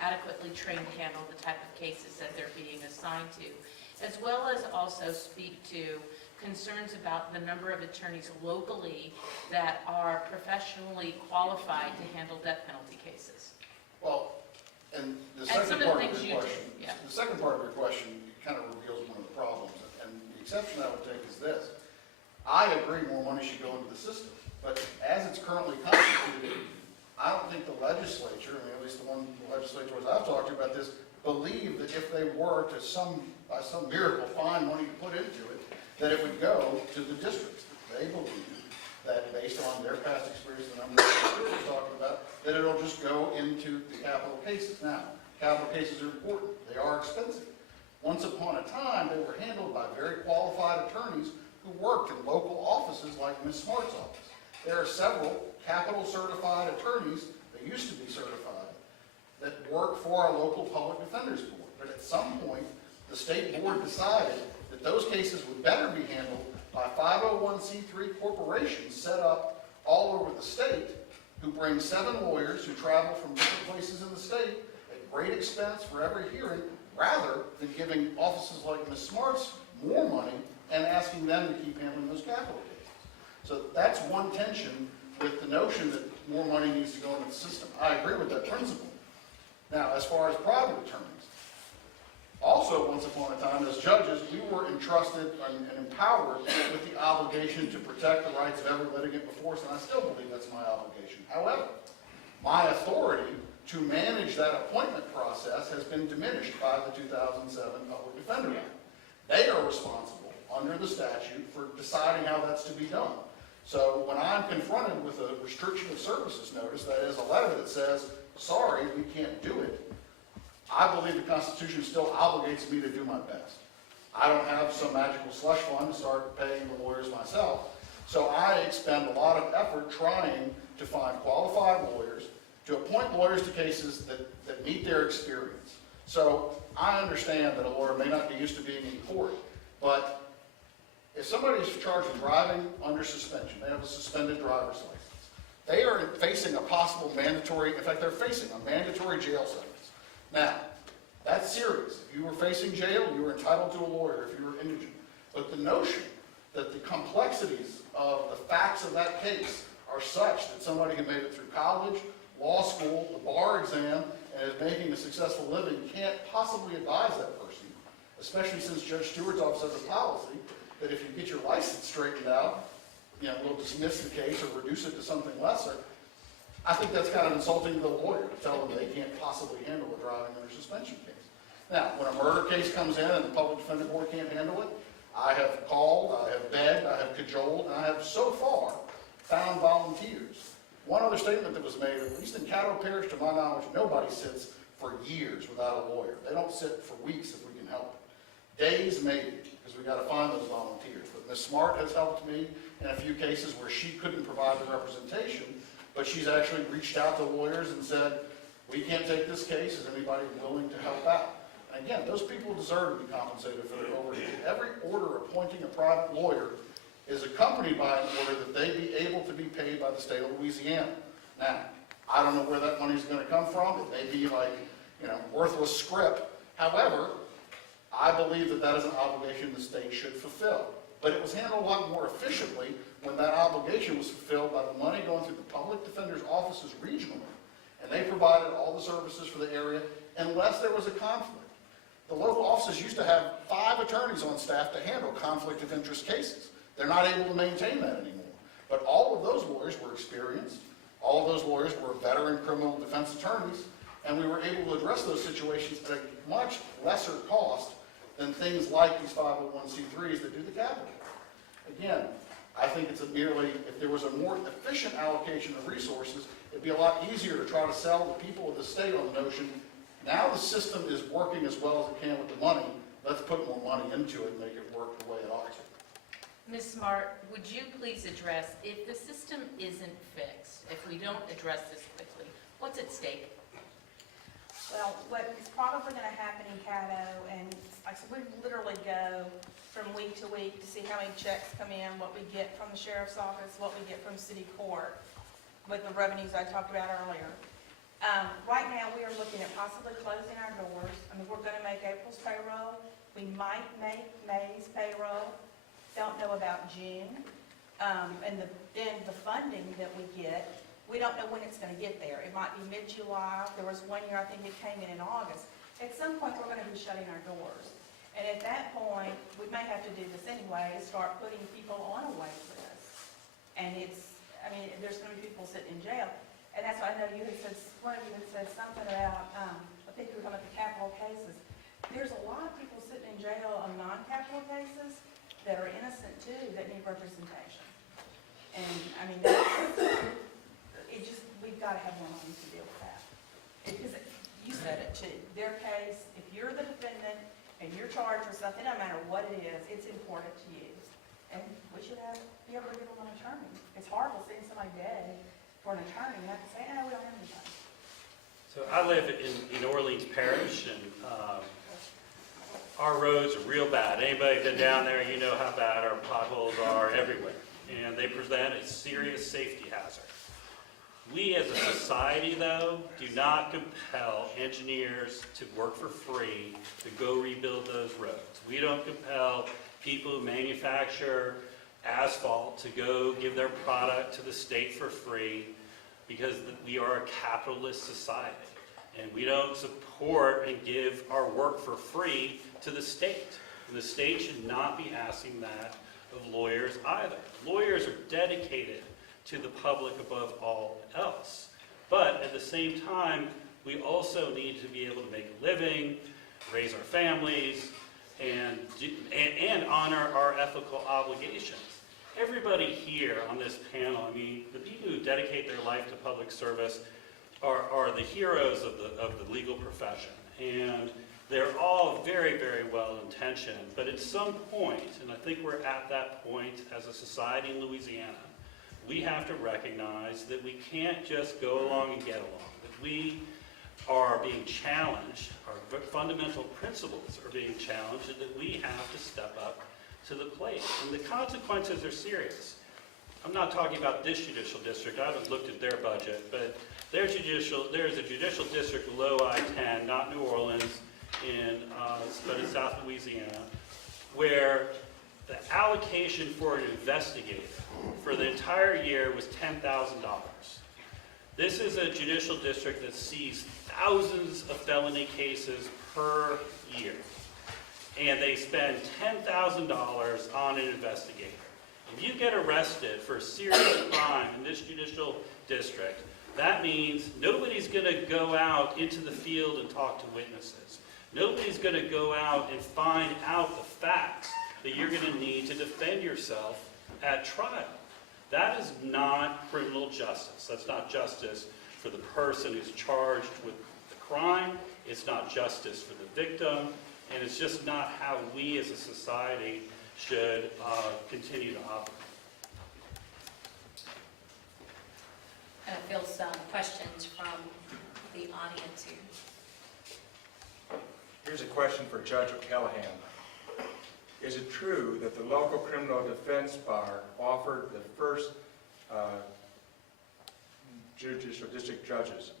adequately trained to handle the type of cases that they're being assigned to, as well as also speak to concerns about the number of attorneys locally that are professionally qualified to handle death penalty cases? Well, and the And some second of the part of things your you do, question, yeah. the second part of your question kind of reveals one of the problems. And the exception I would take is this. I agree more money should go into the system, but as it's currently constituted, I don't think the legislature, I mean, at least the legislators I've talked to about this, believe that if they were to by some miracle find money to put into it, that it would go to the districts. They believe that based on their past experience, the number that Chris was talking about, that it'll just go into the capital cases. Now, capital cases are important. They are expensive. Once upon a time, they were handled by very qualified attorneys who worked in local offices like Ms. Smart's office. There are several capital certified attorneys that used to be certified that work for our local public defenders board. But at some point, the state board decided that those cases would better be handled by 501c3 corporations set up all over the state who bring 7 lawyers who travel from different places in the state at great expense for every hearing, rather than giving offices like Ms. Smart's more money and asking them to keep handling those capital cases. So that's one tension with the notion that more money needs to go into the system. I agree with that principle. Now, as far as private attorneys, also, once upon a time, as judges, we were entrusted and empowered with the obligation to protect the rights of every litigant before us, and I still believe that's my obligation. However, my authority to manage that appointment process has been diminished by the 2007 Public Defender Act. They are responsible, under the statute, for deciding how that's to be done. So when I'm confronted with a restriction of services notice, that is a letter that says, sorry, we can't do it, I believe the Constitution still obligates me to do my best. I don't have some magical slush fund to start paying the lawyers myself. So I expend a lot of effort trying to find qualified lawyers, to appoint lawyers to cases that meet their experience. So I understand that a lawyer may not be used to being in court, but if somebody is charged with driving under suspension, they have a suspended driver's license, they are facing a possible mandatory, in fact, they're facing a mandatory jail sentence. Now, that's serious. If you were facing jail, you were entitled to a lawyer if you were indigent. But the notion that the complexities of the facts of that case are such that somebody who made it through college, law school, the bar exam, and is making a successful living can't possibly advise that person, especially since Judge Stewart's office has a policy that if you get your license straightened out, we'll dismiss the case or reduce it to something lesser. I think that's kind of insulting to the lawyer to tell them they can't possibly handle a driving under suspension case. Now, when a murder case comes in and the Public Defender Board can't handle it, I have called, I have begged, I have cajoled, and I have so far found volunteers. One other statement that was made, at least in Caddo Parish, to my knowledge, nobody sits for years without a lawyer. They don't sit for weeks if we can help it. Days maybe, because we've got to find those volunteers. But Ms. Smart has helped me in a few cases where she couldn't provide the representation, but she's actually reached out to lawyers and said, we can't take this case, is anybody willing to help out? And again, those people deserve to be compensated for their overhead. Every order appointing a private lawyer is accompanied by an order that they be able to be paid by the state of Louisiana. Now, I don't know where that money is going to come from. It may be like, worthless script. However, I believe that that is an obligation the state should fulfill. But it was handled a lot more efficiently when that obligation was fulfilled by the money going through the public defender's offices regionally. And they provided all the services for the area unless there was a conflict. The local offices used to have 5 attorneys on staff to handle conflict of interest cases. They're not able to maintain that anymore. But all of those lawyers were experienced. All of those lawyers were veteran criminal defense attorneys. And we were able to address those situations at a much lesser cost than things like these 501c3s that do the capital. Again, I think it's if there was a more efficient allocation of resources, it'd be a lot easier to try to sell the people of the state on the notion, now the system is working as well as it can with the money, let's put more money into it and make it work the way it ought to. Ms. Smart, would you please address, if the system isn't fixed, if we don't address this quickly, what's at stake? Well, what is probably gonna happen in Caddo, and like I said, we literally go from week to week to see how many checks come in, what we get from the sheriff's office, what we get from city court, with the revenues I talked about earlier. Right now, we are looking at possibly closing our doors. I mean, we're gonna make April's payroll. We might make May's payroll. Don't know about June. And then the funding that we get, we don't know when it's gonna get there. It might be mid-July. There was one year, I think it came in August. At some point, we're gonna be shutting our doors. And at that point, we may have to do this anyway, is start putting people on a wait list. And there's gonna be people sitting in jail. And that's why I know you had said, one of you had said something about, I think you were talking about the capital cases. There's a lot of people sitting in jail on non-capital cases that are innocent too, that need representation. And, I mean, we've gotta have more money to deal with that. Because you said it too, their case, if you're the defendant and you're charged with something, no matter what it is, it's important to you. And we should be able to give them an attorney. It's horrible seeing somebody dead for an attorney and have to say, we don't have any time. So I live in Orleans Parish, and our roads are real bad. Anybody been down there, you know how bad our potholes are everywhere. And they present a serious safety hazard. We as a society, though, do not compel engineers to work for free to go rebuild those roads. We don't compel people who manufacture asphalt to go give their product to the state for free, because we are a capitalist society. And we don't support and give our work for free to the state. And the state should not be asking that of lawyers either. Lawyers are dedicated to the public above all else. But at the same time, we also need to be able to make a living, raise our families, and honor our ethical obligations. Everybody here on this panel, I mean, the people who dedicate their life to public service are the heroes of the legal profession. And they're all very, very well intentioned. But at some point, and I think we're at that point as a society in Louisiana, we have to recognize that we can't just go along and get along. That we are being challenged, our fundamental principles are being challenged, and that we have to step up to the plate. And the consequences are serious. I'm not talking about this judicial district. I haven't looked at their budget, but there is a judicial district below I-10, not New Orleans, but in South Louisiana, where the allocation for an investigator for the entire year was $10,000. This is a judicial district that sees thousands of felony cases per year. And they spend $10,000 on an investigator. If you get arrested for a serious crime in this judicial district, that means nobody's going to go out into the field and talk to witnesses. Nobody's going to go out and find out the facts that you're going to need to defend yourself at trial. That is not criminal justice. That's not justice for the person who's charged with the crime. It's not justice for the victim. And it's just not how we as a society should continue to operate. I feel some questions from the audience here. Here's a question for Judge O'Callahan. Is it true that the local criminal defense bar offered the first judicial district judges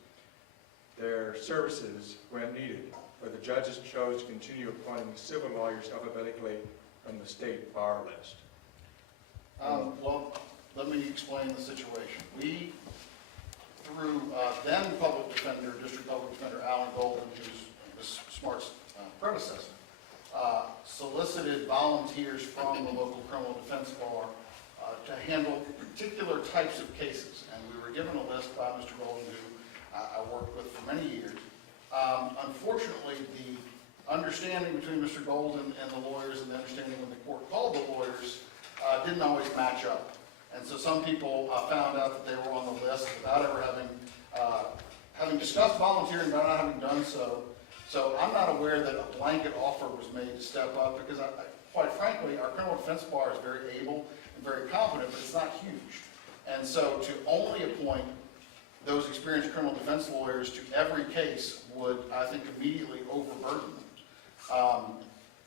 their services when needed, but the judges chose to continue appointing civil lawyers alphabetically from the state bar list? Well, let me explain the situation. We, through then District Public Defender Alan Golden, who's Ms. Smart's predecessor, solicited volunteers from the local criminal defense bar to handle particular types of cases. And we were given a list by Mr. Golden, who I worked with for many years. Unfortunately, the understanding between Mr. Golden and the lawyers and the understanding when the court called the lawyers didn't always match up. And so some people found out that they were on the list without ever having discussed volunteering, but not having done so. So I'm not aware that a blanket offer was made to step up, because quite frankly, our criminal defense bar is very able and very competent, but it's not huge. And so to only appoint those experienced criminal defense lawyers to every case would, I think, immediately overburden them.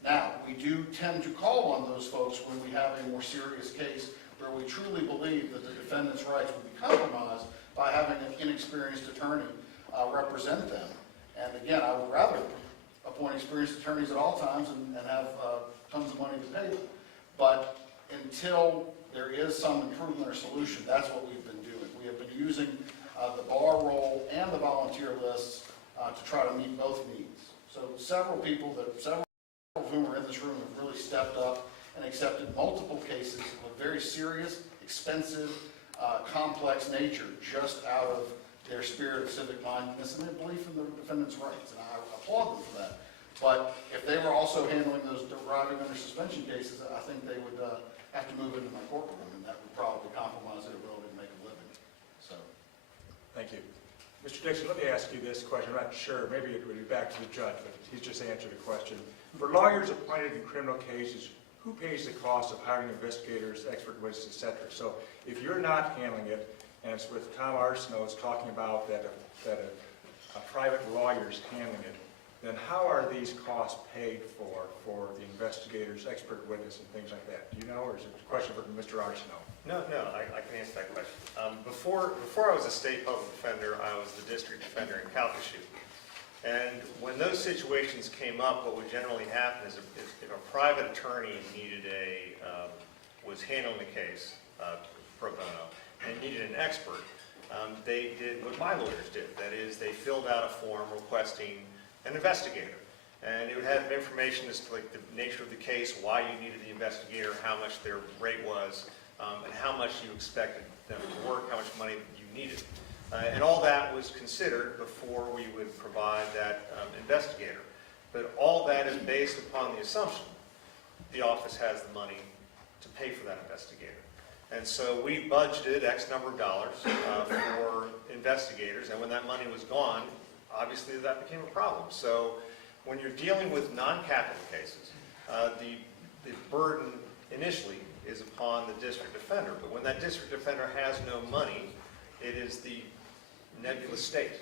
Now, we do tend to call on those folks when we have a more serious case where we truly believe that the defendant's rights would be compromised by having an inexperienced attorney represent them. And again, I would rather appoint experienced attorneys at all times and have tons of money to pay them. But until there is some improvement or solution, that's what we've been doing. We have been using the bar roll and the volunteer lists to try to meet both needs. So several of whom are in this room have really stepped up and accepted multiple cases of a very serious, expensive, complex nature just out of their spirit of civic mindedness and their belief in the defendant's rights, and I applaud them for that. But if they were also handling those driving under suspension cases, I think they would have to move into my courtroom, and that would probably compromise their ability to make a living. So, Thank you. Mr. Dixon, let me ask you this question. I'm not sure, maybe it would be back to the judge, but he's just answered a question. For lawyers appointed in criminal cases, who pays the cost of hiring investigators, expert witnesses, et cetera? So if you're not handling it, and it's with Tom Arsenault talking about that a private lawyer is handling it, then how are these costs paid for the investigators, expert witness, and things like that? Do you know, or is it a question for Mr. Arsenault? No, I can answer that question. Before I was a state public defender, I was the district defender in Calcasieu. And when those situations came up, what would generally happen is if a private attorney was handling the case pro bono and needed an expert, they did what my lawyers did. That is, they filled out a form requesting an investigator. And it would have information as to like the nature of the case, why you needed the investigator, how much their rate was, and how much you expected them to work, how much money you needed. And all that was considered before we would provide that investigator. But all that is based upon the assumption the office has the money to pay for that investigator. And so we budgeted X number of dollars for investigators, and when that money was gone, obviously that became a problem. So when you're dealing with non-capital cases, the burden initially is upon the district defender. But when that district defender has no money, it is the nebulous state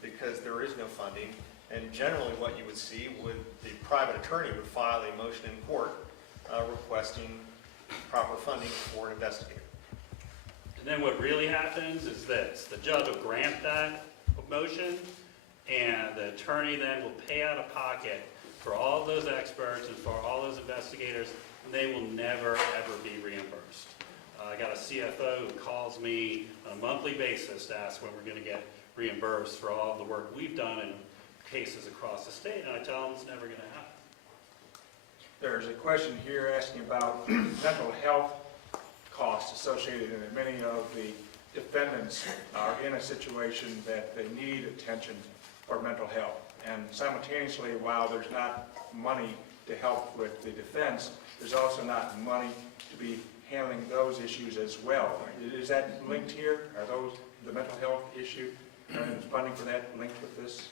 because there is no funding. And generally what you would see the private attorney would file a motion in court requesting proper funding for an investigator. And then what really happens is this: the judge will grant that motion, and the attorney then will pay out of pocket for all those experts and for all those investigators, and they will never, ever be reimbursed. I got a CFO who calls me on a monthly basis to ask when we're going to get reimbursed for all the work we've done in cases across the state, and I tell them it's never going to happen. There's a question here asking about mental health costs associated in it. Many of the defendants are in a situation that they need attention for mental health. And simultaneously, while there's not money to help with the defense, there's also not money to be handling those issues as well. Is that linked here? Are those the mental health issue and funding for that linked with this?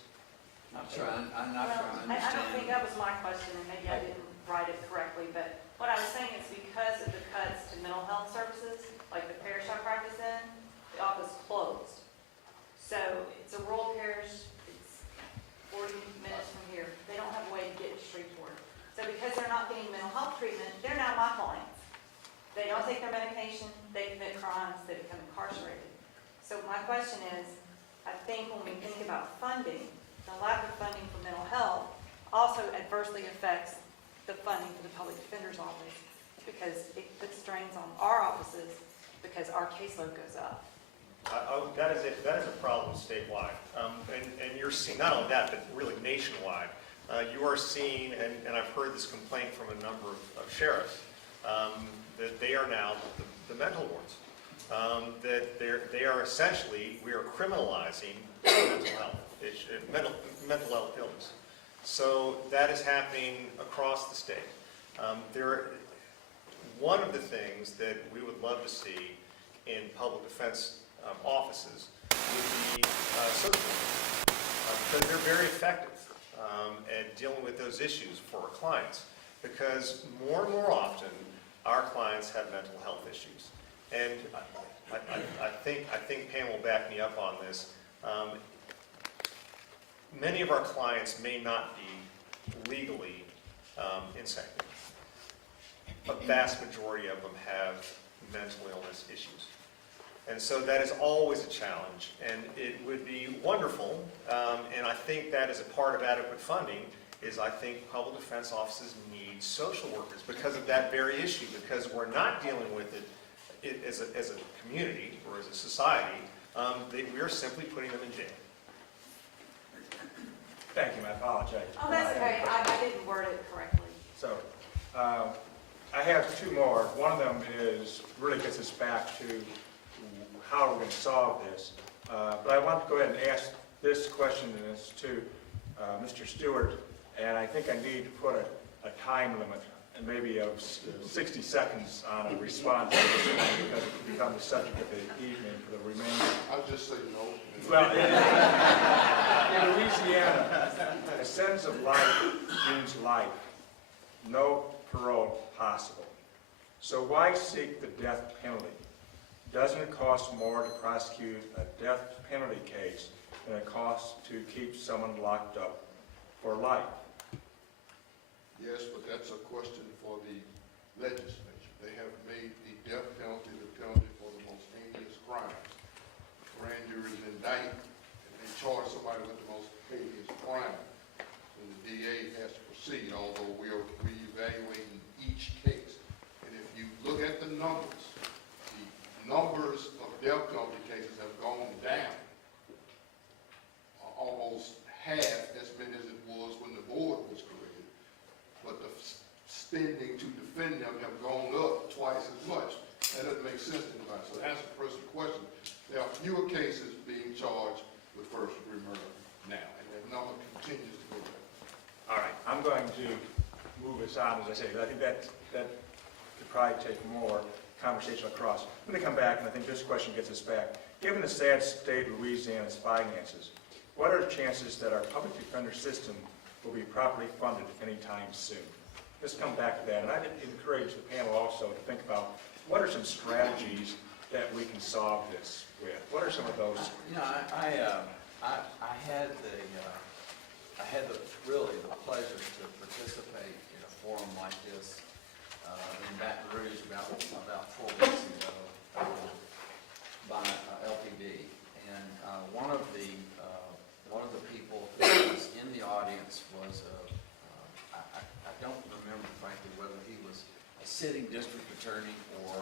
I'm not sure I I don't understand. think that was my question, and maybe I didn't write it correctly, but what I was saying is because of the cuts to mental health services, like the parish I practice in, the office closed. So it's a rural parish, it's 40 minutes from here. They don't have a way to get to Shreveport. So because they're not getting mental health treatment, they're now my clients. They don't take their medication, they commit crimes, they become incarcerated. So my question is, I think when we think about funding, the lack of funding for mental health also adversely affects the funding for the public defender's office because it puts strains on our offices because our caseload goes up. That is a problem statewide. And you're seeing, not only that, but really nationwide. You are seeing, and I've heard this complaint from a number of sheriffs, that they are now the mental wards. That they are essentially, we are criminalizing mental health, mental health illness. So that is happening across the state. One of the things that we would love to see in public defense offices would be social work, because they're very effective. and dealing with those issues for our clients. Because more and more often, our clients have mental health issues. And I think Pam will back me up on this. Many of our clients may not be legally insane. A vast majority of them have mental illness issues. And so that is always a challenge, and it would be wonderful, and I think that is a part of adequate funding, is I think public defense offices need social workers because of that very issue, because we're not dealing with it as a community or as a society, we're simply putting them in jail. Thank you, I apologize. Oh, that's okay, I didn't word it correctly. So, I have two more. One of them really gets us back to how we're going to solve this. But I want to go ahead and ask this question to Mr. Stewart, and I think I need to put a time limit, and maybe of 60 seconds on a response to this one, because it will become the subject of the evening for the remainder. I'll just say no. Well, in Louisiana, a sentence of life means life. No parole possible. So why seek the death penalty? Doesn't it cost more to prosecute a death penalty case than it costs to keep someone locked up for life? Yes, but that's a question for the legislature. They have made the death penalty the penalty for the most heinous crimes. Grand juries indict, and they charge somebody with the most heinous crime. And the DA has to proceed, although we are reevaluating each case. And if you look at the numbers of death penalty cases have gone down almost half as many as it was when the board was created. But the spending to defend them have gone up twice as much. That doesn't make sense to anybody. So to answer the person's question, there are fewer cases being charged with first-degree murder now, and that number continues to go down. All right, I'm going to move us on, as I say, but I think that could probably take more conversation across. Let me come back, and I think this question gets us back. Given the sad state of Louisiana's finances, what are the chances that our public defender system will be properly funded anytime soon? Let's come back to that, and I'd encourage the panel also to think about what are some strategies that we can solve this with. What are some of those? I had really the pleasure to participate in a forum like this in Baton Rouge about 4 weeks ago by LPD, and one of the people who was in the audience was I don't remember frankly whether he was a sitting district attorney or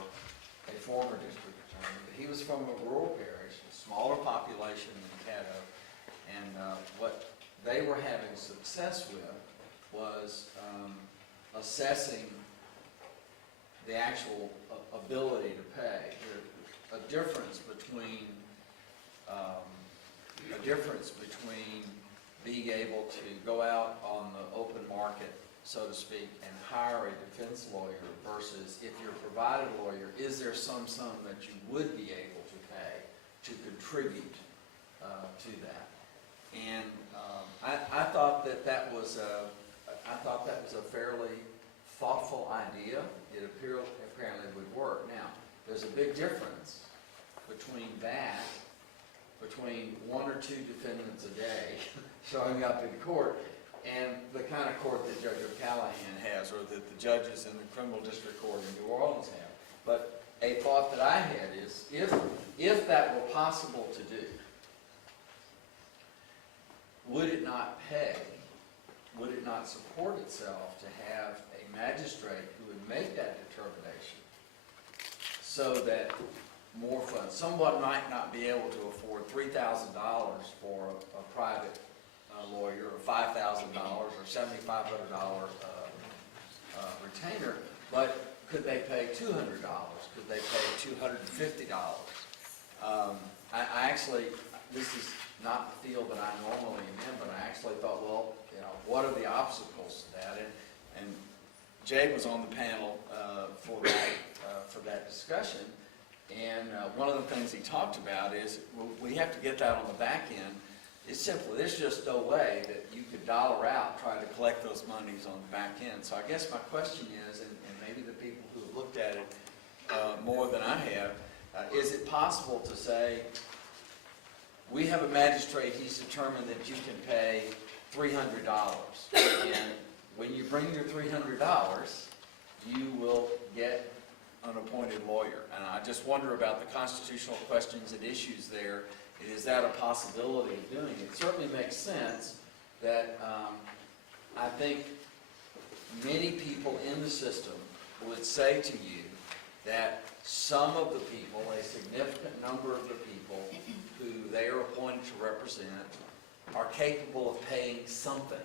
a former district attorney, but he was from a rural parish, a smaller population than Caddo, and what they were having success with was assessing the actual ability to pay. A difference between being able to go out on the open market, so to speak, and hire a defense lawyer versus if you're provided a lawyer, is there some sum that you would be able to pay to contribute to that? And I thought that was a fairly thoughtful idea. It apparently would work. Now, there's a big difference between one or two defendants a day showing up in court and the kind of court that Judge O'Callahan has or that the judges in the criminal district court in New Orleans have. But a thought that I had is if that were possible to do, would it not support itself to have a magistrate who would make that determination so that more funds, someone might not be able to afford $3,000 for a private lawyer, or $5,000 or $7,500 retainer, but could they pay $200? Could they pay $250? I actually, this is not the field that I normally am in, but I actually thought, well, what are the obstacles to that? And Jay was on the panel for that discussion, and one of the things he talked about is we have to get that on the back end it's simple, there's just no way that you could dollar out trying to collect those monies on the back end. So I guess my question is, and maybe the people who have looked at it more than I have, is it possible to say, we have a magistrate, he's determined that you can pay $300, and when you bring your $300, you will get an appointed lawyer. And I just wonder about the constitutional questions and issues there. Is that a possibility of doing it? It certainly makes sense that I think many people in the system would say to you that some of the people, a significant number of the people who they are appointed to represent, are capable of paying something.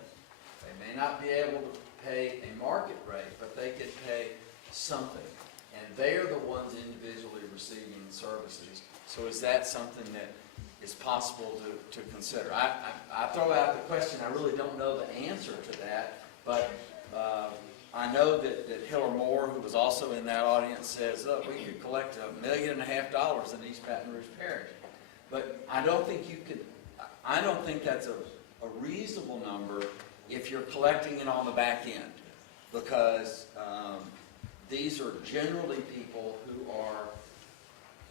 They may not be able to pay a market rate, but they could pay something. And they are the ones individually receiving the services. So is that something that is possible to consider? I throw out the question, I really don't know the answer to that, but I know that Hiller Moore, who was also in that audience, says, look, we could collect $1.5 million in East Baton Rouge Parish. But I don't think you could, I don't think that's a reasonable number if you're collecting it on the back end, because these are generally people who are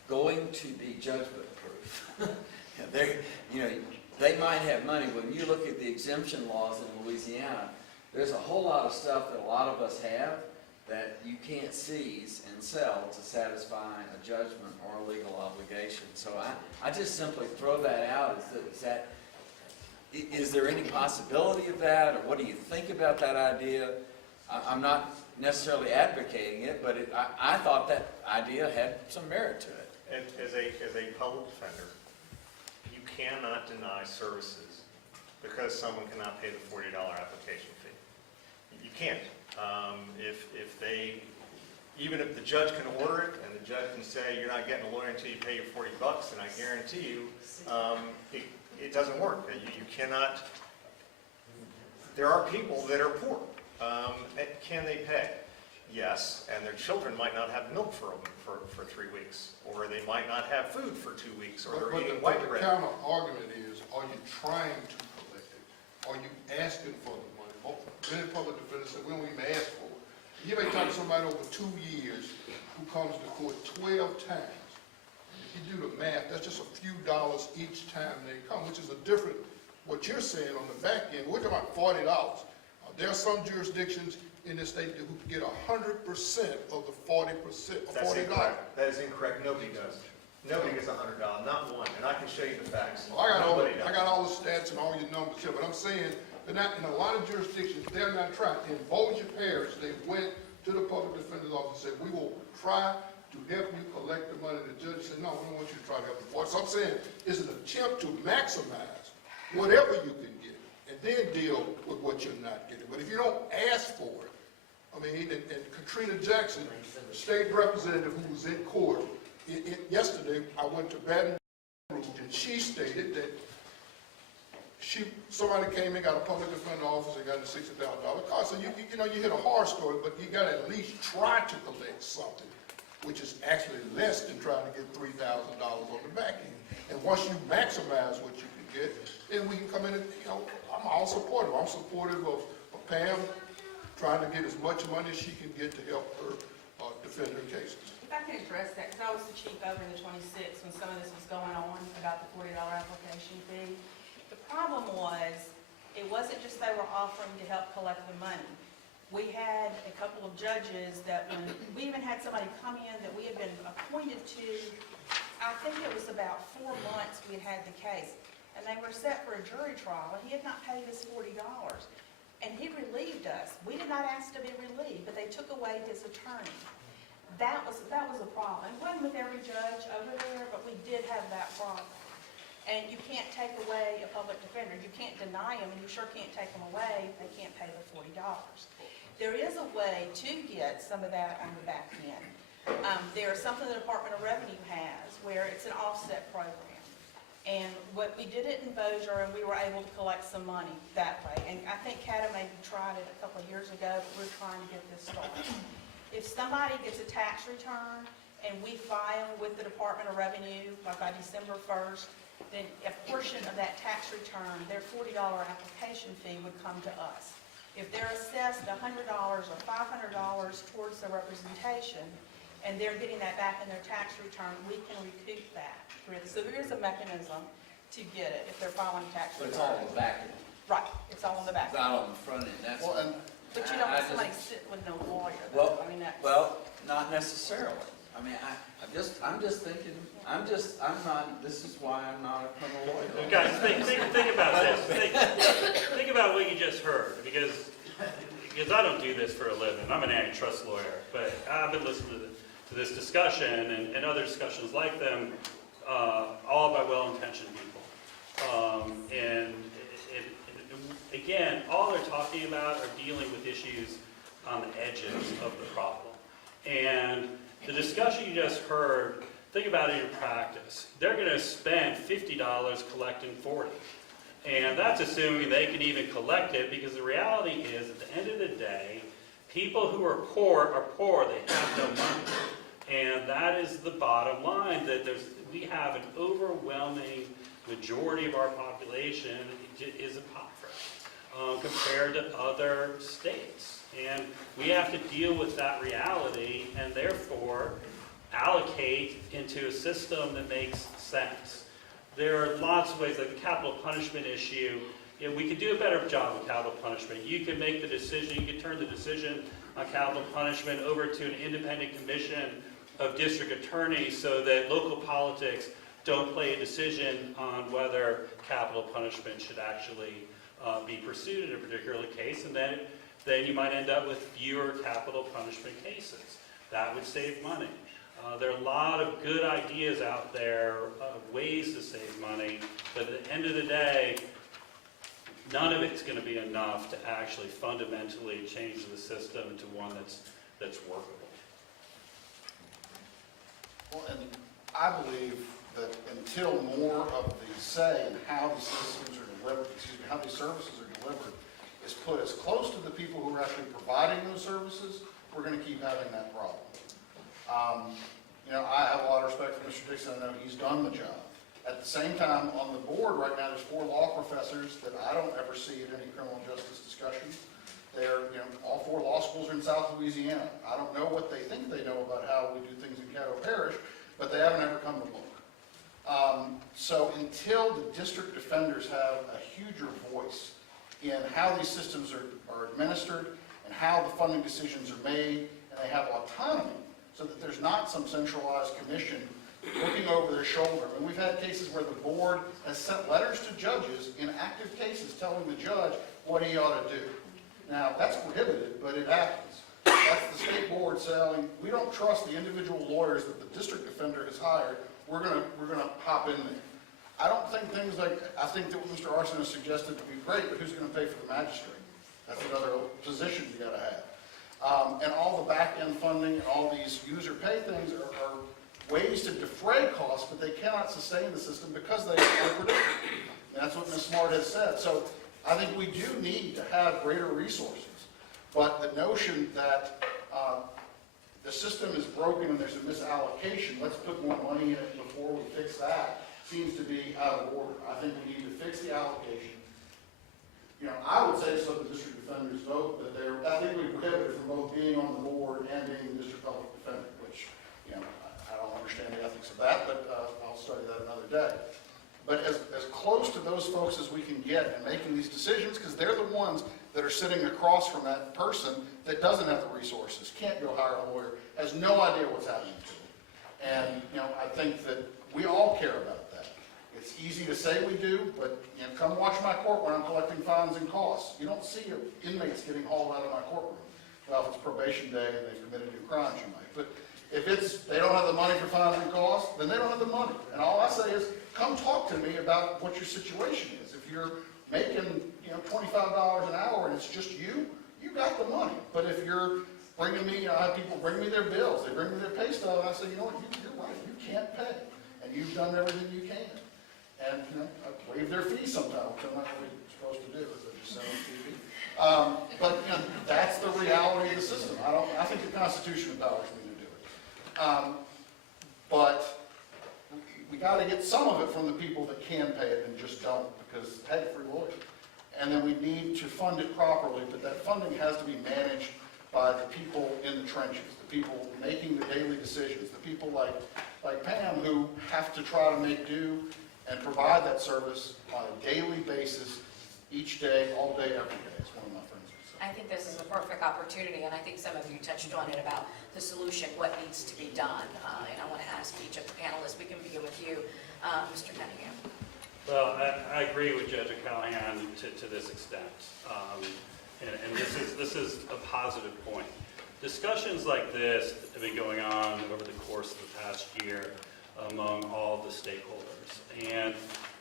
going to be judgment proof. They might have money. When you look at the exemption laws in Louisiana, there's a whole lot of stuff that a lot of us have that you can't seize and sell to satisfy a judgment or a legal obligation. So I just simply throw that out. Is there any possibility of that, or what do you think about that idea? I'm not necessarily advocating it, but I thought that idea had some merit to it. As a public defender, you cannot deny services because someone cannot pay the $40 application fee. You can't. Even if the judge can order it, and the judge can say you're not getting a lawyer until you pay your $40, and I guarantee you, it doesn't work. You cannot. There are people that are poor. Can they pay? Yes, and their children might not have milk for 3 weeks, or they might not have food for 2 weeks, or they're eating white bread. The counter argument is, are you trying to collect it? Are you asking for the money? Many public defenders say, we don't even ask for it. You may talk to somebody over 2 years who comes to court 12 times. If you do the math, that's just a few dollars each time they come, which is a different, what you're saying on the back end, we're talking about $40. There are some jurisdictions in this state who get 100% of the 40%. That's incorrect. That is incorrect. Nobody does. Nobody gets $100, not one. And I can show you the facts. Well, I does. got all the stats and all your numbers here, but I'm saying they're not, in a lot of jurisdictions, they're not trying. In Bossier Parish, they went to the public defender's office and said, we will try to help you collect the money. The judge said, no, we don't want you to try to help the boy. So I'm saying it's an attempt to maximize whatever you can get and then deal with what you're not getting. But if you don't ask for it, I mean, and Katrina Jackson, state representative who was in court, yesterday I went to Baton Rouge and she stated that somebody came in, got a public defender office and got a $60,000 car. So you hit a horror story, but you got to at least try to collect something, which is actually less than trying to get $3,000 on the back end. And once you maximize what you can get, then we can come in and, I'm all supportive. I'm supportive of Pam trying to get as much money as she can get to help her defend her cases. If I can address that, because I was the chief over in the 26th when some of this was going on about the $40 application fee. The problem was, it wasn't just they were offering to help collect the money. We had a couple of judges that we even had somebody come in that we had been appointed to, I think it was about 4 months we had the case. And they were set for a jury trial, and he had not paid us $40. And he relieved us. We did not ask to be relieved, but they took away his attorney. That was a problem. It wasn't with every judge over there, but we did have that problem. And you can't take away a public defender. You can't deny them, and you sure can't take them away if they can't pay the $40. There is a way to get some of that on the back end. There's something the Department of Revenue has where it's an offset program. And what we did it in Bossier, and we were able to collect some money that way. And I think Caddo maybe tried it a couple of years ago, but we're trying to get this started. If somebody gets a tax return and we file with the Department of Revenue by December 1st, then a portion of that tax return, their $40 application fee would come to us. If they're assessed $100 or $500 towards the representation, and they're getting that back in their tax return, we can recoup that. So there is a mechanism to get it if they're filing a tax But return. it's all in the back end, Right, it's all on the back. it's not on the front end, that's. Well, and But you don't I want somebody just- sit with no lawyer, though. Well, I mean, that's. well, not necessarily. I mean, I'm just thinking, I'm not, this is why I'm not a criminal lawyer. Guys, think about this. Think about what you just heard, because I don't do this for a living. I'm an antitrust lawyer, but I've been listening to this discussion and other discussions like them, all by well-intentioned people. Again, all they're talking about are dealing with issues on the edges of the problem. And the discussion you just heard, think about it in practice. They're going to spend $50 collecting 40. And that's assuming they can even collect it, because the reality is, at the end of the day, people who are poor, they have no money. And that is the bottom line, that we have an overwhelming majority of our population is impoverished compared to other states. And we have to deal with that reality and therefore allocate into a system that makes sense. There are lots of ways, like the capital punishment issue. We could do a better job with capital punishment. You can make the decision, you can turn the decision on capital punishment over to an independent commission of district attorneys so that local politics don't play a decision on whether capital punishment should actually be pursued in a particular case, and then you might end up with fewer capital punishment cases. That would save money. There are a lot of good ideas out there, ways to save money, but at the end of the day, none of it's going to be enough to actually fundamentally change the system to one that's workable. Well, and I believe that until more of the say in how these systems are delivered, how these services are delivered, is put as close to the people who are actually providing those services, we're going to keep having that problem. I have a lot of respect for Mr. Dixon. I know he's done the job. At the same time, on the board right now, there's 4 law professors that I don't ever see at any criminal justice discussions. They're, all 4 law schools are in South Louisiana. I don't know what they think they know about how we do things in Caddo Parish, but they haven't ever come to look. So until the district defenders have a huger voice in how these systems are administered and how the funding decisions are made, and they have autonomy, so that there's not some centralized commission looking over their shoulder. And we've had cases where the board has sent letters to judges in active cases telling the judge what he ought to do. Now, that's prohibited, but it happens. That's the state board saying, we don't trust the individual lawyers that the district defender has hired. We're gonna hop in there. I don't think things like, I think that what Mr. Arson has suggested would be great, but who's gonna pay for the magistrate? That's another position you gotta have. And all the back-end funding and all these user pay things are ways to defray costs, but they cannot sustain the system because they are unpredictable. And that's what Ms. Smart has said. So I think we do need to have greater resources. But the notion that the system is broken and there's a misallocation, let's put more money in it before we fix that, seems to be out of order. I think we need to fix the allocation. I would say so the district defenders vote, but they're ethically prohibited from both being on the board and being the district public defender, which, I don't understand the ethics of that, but I'll study that another day. But as close to those folks as we can get in making these decisions, because they're the ones that are sitting across from that person that doesn't have the resources, can't go hire a lawyer, has no idea what's happening to them. And, I think that we all care about that. It's easy to say we do, but, come watch my court when I'm collecting fines and costs. You don't see inmates getting hauled out of my courtroom. Well, if it's probation day and they've committed new crimes, you might. But if they don't have the money for fines and costs, then they don't have the money. And all I say is, come talk to me about what your situation is. If you're making, $25 an hour and it's just you got the money. But if you're bringing me, I have people bring me their bills, they bring me their pay stub, and I say, you're right, you can't pay. And you've done everything you can. And, I waive their fees sometimes, which I'm not really supposed to do, as I just said on TV. But, that's the reality of the system. I think the Constitution empowers me to do it. But we gotta get some of it from the people that can pay it and just don't, because hey, free lawyer. And then we need to fund it properly, but that funding has to be managed by the people in the trenches, the people making the daily decisions, the people like Pam who have to try to make do and provide that service on a daily basis, each day, all day, every day, as one of my friends would say. I think this is a perfect opportunity, and I think some of you touched on it about the solution, what needs to be done. And I want to ask each of the panelists, we can begin with you, Mr. Cunningham. Well, I agree with Judge Callahan to this extent. And this is a positive point. Discussions like this have been going on over the course of the past year among all the stakeholders. And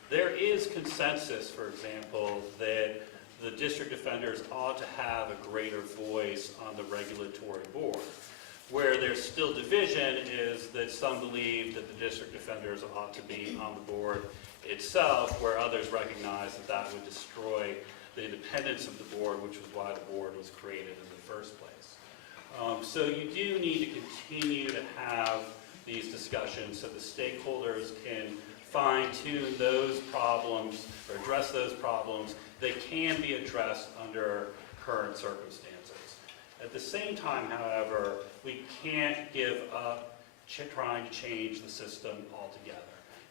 there is consensus, for example, that the district defenders ought to have a greater voice on the regulatory board. Where there's still division is that some believe that the district defenders ought to be on the board itself, where others recognize that that would destroy the independence of the board, which was why the board was created in the first place. So you do need to continue to have these discussions so the stakeholders can fine-tune those problems or address those problems that can be addressed under current circumstances. At the same time, however, we can't give up trying to change the system altogether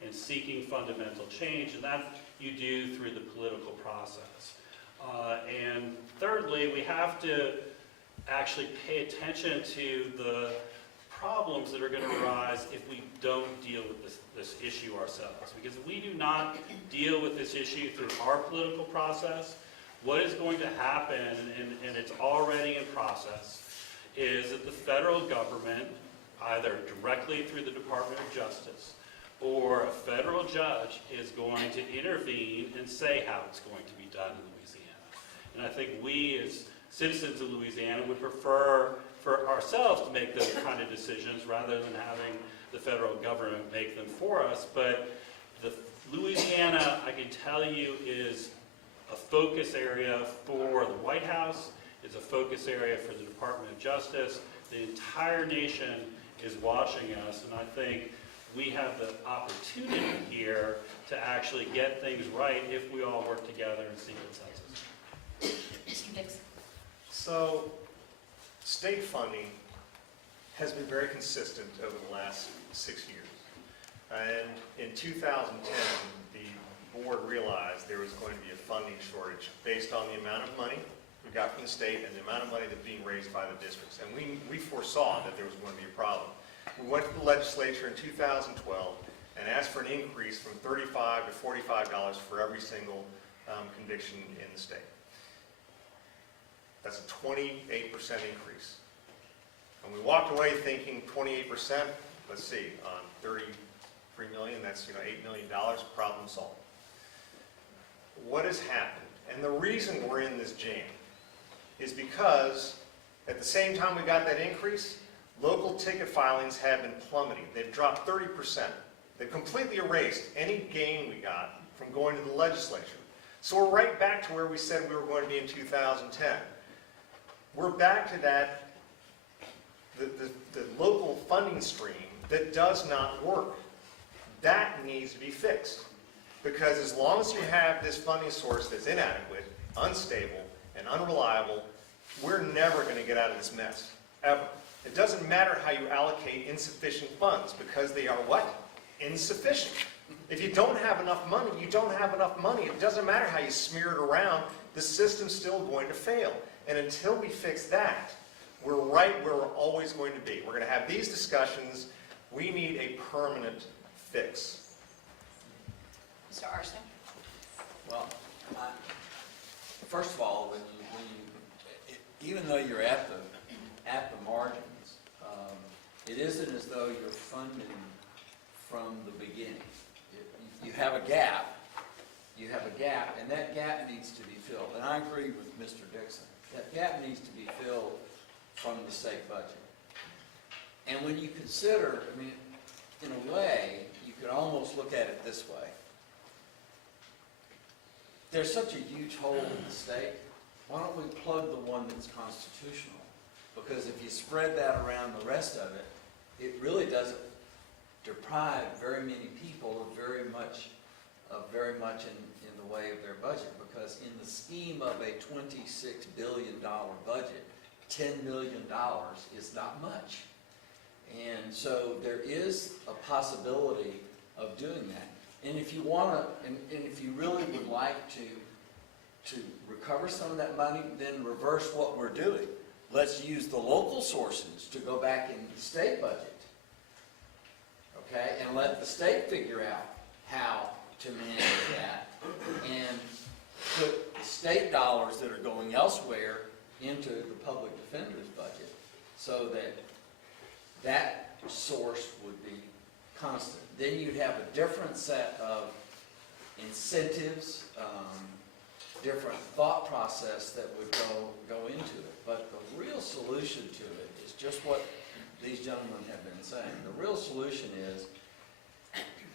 and seeking fundamental change, and that you do through the political process. And thirdly, we have to actually pay attention to the problems that are going to arise if we don't deal with this issue ourselves. Because if we do not deal with this issue through our political process, what is going to happen, and it's already in process, is that the federal government, either directly through the Department of Justice or a federal judge, is going to intervene and say how it's going to be done in Louisiana. And I think we as citizens of Louisiana would prefer for ourselves to make those kind of decisions rather than having the federal government make them for us. But the Louisiana, I can tell you, is a focus area for the White House, is a focus area for the Department of Justice. The entire nation is watching us, and I think we have the opportunity here to actually get things right if we all work together and seek consensus. Mr. Dixon. So, state funding has been very consistent over the last 6 years. And in 2010, the board realized there was going to be a funding shortage based on the amount of money we got from the state and the amount of money that's being raised by the districts. And we foresaw that there was going to be a problem. We went to the legislature in 2012 and asked for an increase from $35 to $45 for every single conviction in the state. That's a 28% increase. And we walked away thinking 28%, let's see, on 33 million, that's $8 million, problem solved. What has happened? And the reason we're in this jam is because at the same time we got that increase, local ticket filings have been plummeting. They've dropped 30%. They've completely erased any gain we got from going to the legislature. So we're right back to where we said we were going to be in 2010. We're back to that, the local funding stream that does not work. That needs to be fixed. Because as long as you have this funding source that's inadequate, unstable, and unreliable, we're never going to get out of this mess, ever. It doesn't matter how you allocate insufficient funds, because they are what? Insufficient. If you don't have enough money, you don't have enough money. It doesn't matter how you smear it around, the system's still going to fail. And until we fix that, we're right where we're always going to be. We're going to have these discussions. We need a permanent fix. Mr. Arson. Well, first of all, even though you're at the margins, it isn't as though you're funding from the beginning. You have a gap. You have a gap, and that gap needs to be filled. And I agree with Mr. Dixon. That gap needs to be filled from the state budget. And when you consider, in a way, you could almost look at it this way. There's such a huge hole in the state. Why don't we plug the one that's constitutional? Because if you spread that around the rest of it, it really doesn't deprive very many people of very much in the way of their budget, because in the scheme of a $26 billion budget, $10 million is not much. And so there is a possibility of doing that. And if you want to, and if you really would like to recover some of that money, then reverse what we're doing. Let's use the local sources to go back in the state budget, okay? And let the state figure out how to manage that and put the state dollars that are going elsewhere into the public defender's budget so that that source would be constant. Then you'd have a different set of incentives, different thought process that would go into it. But the real solution to it is just what these gentlemen have been saying. The real solution is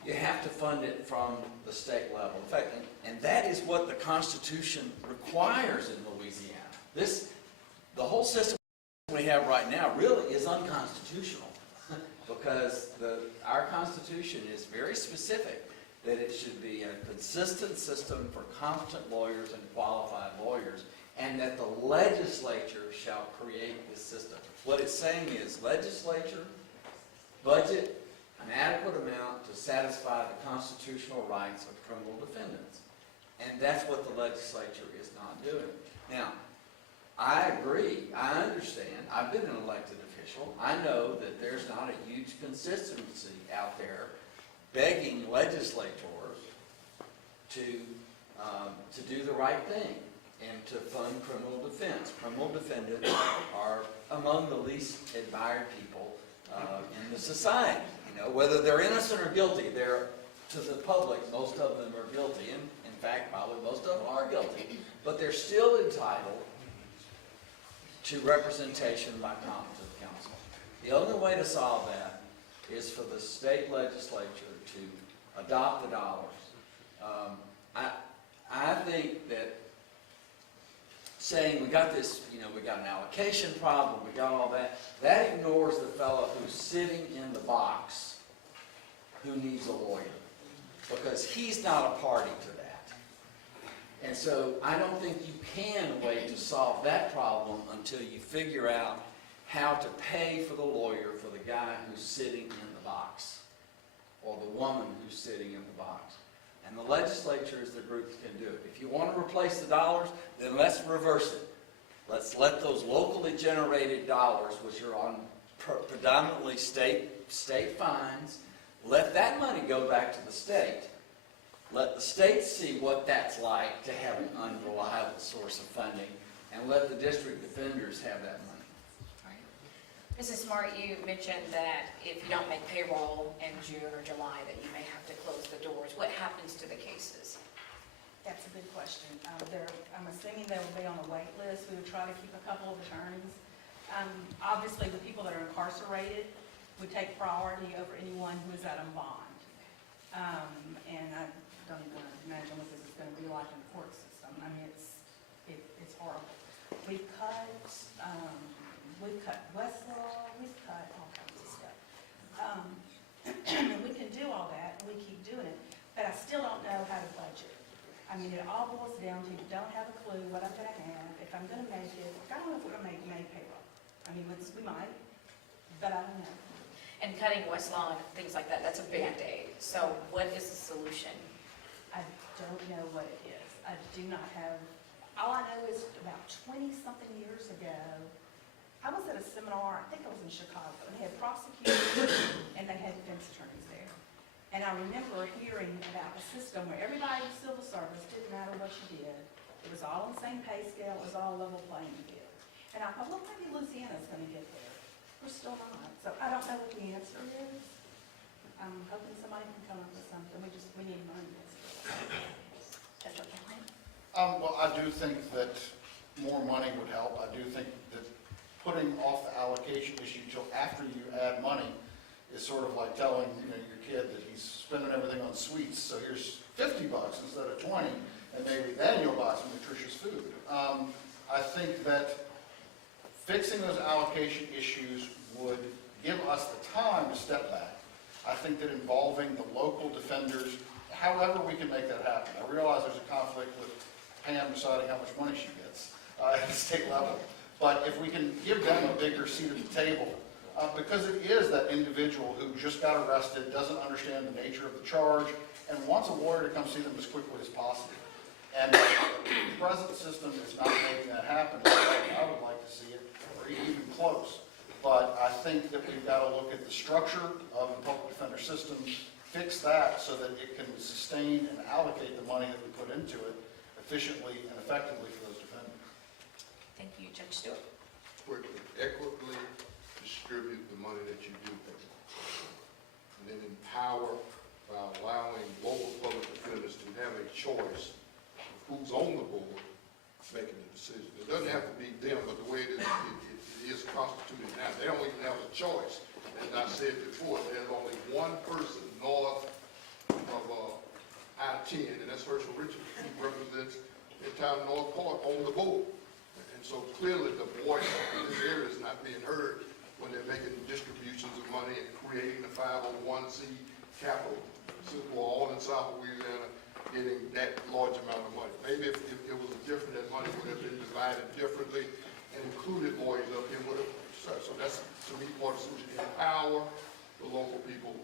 you have to fund it from the state level. In fact, and that is what the Constitution requires in Louisiana. The whole system we have right now really is unconstitutional because our Constitution is very specific that it should be a consistent system for competent lawyers and qualified lawyers, and that the legislature shall create this system. What it's saying is legislature, budget an adequate amount to satisfy the constitutional rights of criminal defendants. And that's what the legislature is not doing. Now, I agree, I understand, I've been an elected official, I know that there's not a huge consistency out there begging legislators to do the right thing and to fund criminal defense. Criminal defendants are among the least admired people in the society. You know, whether they're innocent or guilty, they're, to the public, most of them are guilty. And in fact, probably most of them are guilty. But they're still entitled to representation by competent counsel. The only way to solve that is for the state legislature to adopt the dollars. I think that saying we got this, we got an allocation problem, we got all that, that ignores the fellow who's sitting in the box who needs a lawyer, because he's not a party to that. And so I don't think you can wait to solve that problem until you figure out how to pay for the lawyer for the guy who's sitting in the box, or the woman who's sitting in the box. And the legislature is the group that can do it. If you want to replace the dollars, then let's reverse it. Let's let those locally generated dollars, which are on predominantly state fines, let that money go back to the state. Let the state see what that's like to have an unreliable source of funding, and let the district defenders have that money. Mrs. Smart, you mentioned that if you don't make payroll in June or July, that you may have to close the doors. What happens to the cases? That's a good question. I'm assuming they will be on a wait list. We would try to keep a couple of attorneys. Obviously, the people that are incarcerated would take priority over anyone who is out on bond. And I don't even imagine what this is going to be like in the court system. I mean, it's horrible. We've cut Westlaw, we've cut all kinds of stuff. And we can do all that, and we keep doing it, but I still don't know how to budget. I mean, it all boils down to, you don't have a clue what I'm going to have, if I'm going to make it. I don't know if we're going to make payroll. I mean, we might, but I don't know. And cutting Westlaw and things like that, that's a Band-Aid. So what is the solution? I don't know what it is. I do not have, all I know is about 20-something years ago, I was at a seminar, I think it was in Chicago, and they had prosecutors and they had defense attorneys there. And I remember hearing about a system where everybody in civil service, didn't matter what you did, it was all on the same pay scale, it was all level playing field. And I thought, well, maybe Louisiana's going to get there. We're still not. So I don't know what the answer is. I'm hoping somebody can come up with something. We need money. Judge O'Callaghan? Well, I do think that more money would help. I do think that putting off the allocation issue till after you add money is sort of like telling your kid that he's spending everything on sweets. So here's $50 instead of 20, and maybe then you'll buy some nutritious food. I think that fixing those allocation issues would give us the time to step back I think that involving the local defenders, however we can make that happen. I realize there's a conflict with Pam deciding how much money she gets at the state level. But if we can give them a bigger seat at the table, because it is that individual who just got arrested, doesn't understand the nature of the charge, and wants a lawyer to come see them as quickly as possible. And the present system is not making that happen. I would like to see it, or even close. But I think that we've got to look at the structure of the public defender system, fix that so that it can sustain and allocate the money that we put into it efficiently and effectively for those defenders. Thank you, Judge Stewart. Quickly, equitably distribute the money that you do pay. And then empower by allowing local public defenders to have a choice of who's on the board making the decision. It doesn't have to be them, but the way it is constituted now, they don't even have a choice. As I said before, there's only one person north of I-10, and that's Herschel Richards, who represents the entire North Part on the board. And so clearly the voice in this area is not being heard when they're making distributions of money and creating the 501c capital. So we're all in South Louisiana getting that large amount of money. Maybe if it was different, that money would have been divided differently and included lawyers up here. So that's, to me, part of the solution. Empower the local people,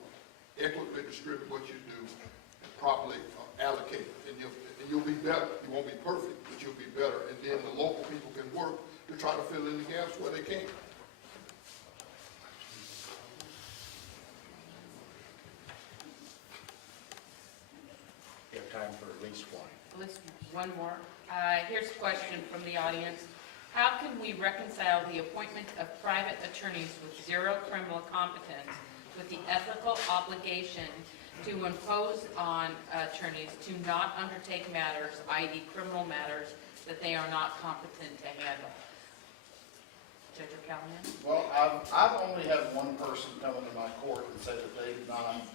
equitably distribute what you do, and properly allocate it. And you'll be better. You won't be perfect, but you'll be better. And then the local people can work to try to fill in the gaps where they can. We have time for at least one. Let's do one more. Here's a question from the audience. How can we reconcile the appointment of private attorneys with zero criminal competence with the ethical obligation to impose on attorneys to not undertake matters, i.e. criminal matters, that they are not competent to handle? Judge O'Callaghan? Well, I've only had one person come into my court and say that they did not,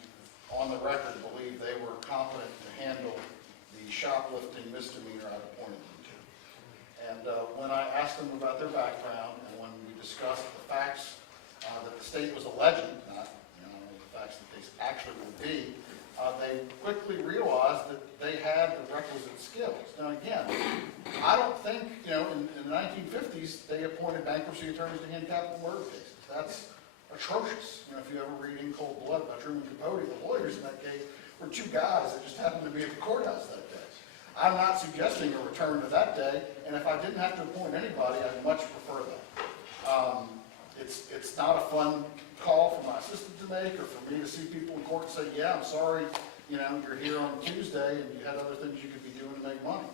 on the record, believe they were competent to handle the shoplifting misdemeanor I've appointed them to. And when I asked them about their background, and when we discussed the facts that the state was alleging, not the facts that they actually would be, they quickly realized that they had the requisite skills. Now again, I don't think, in the 1950s, they appointed bankruptcy attorneys to handle capital murder cases. That's atrocious. If you ever read In Cold Blood by Truman Capote, the lawyers in that case were two guys that just happened to be at the courthouse that day. I'm not suggesting a return to that day, and if I didn't have to appoint anybody, I'd much prefer that. It's not a fun call for my assistant to make, or for me to see people in court and say, yeah, I'm sorry, you're here on Tuesday and you had other things you could be doing to make money.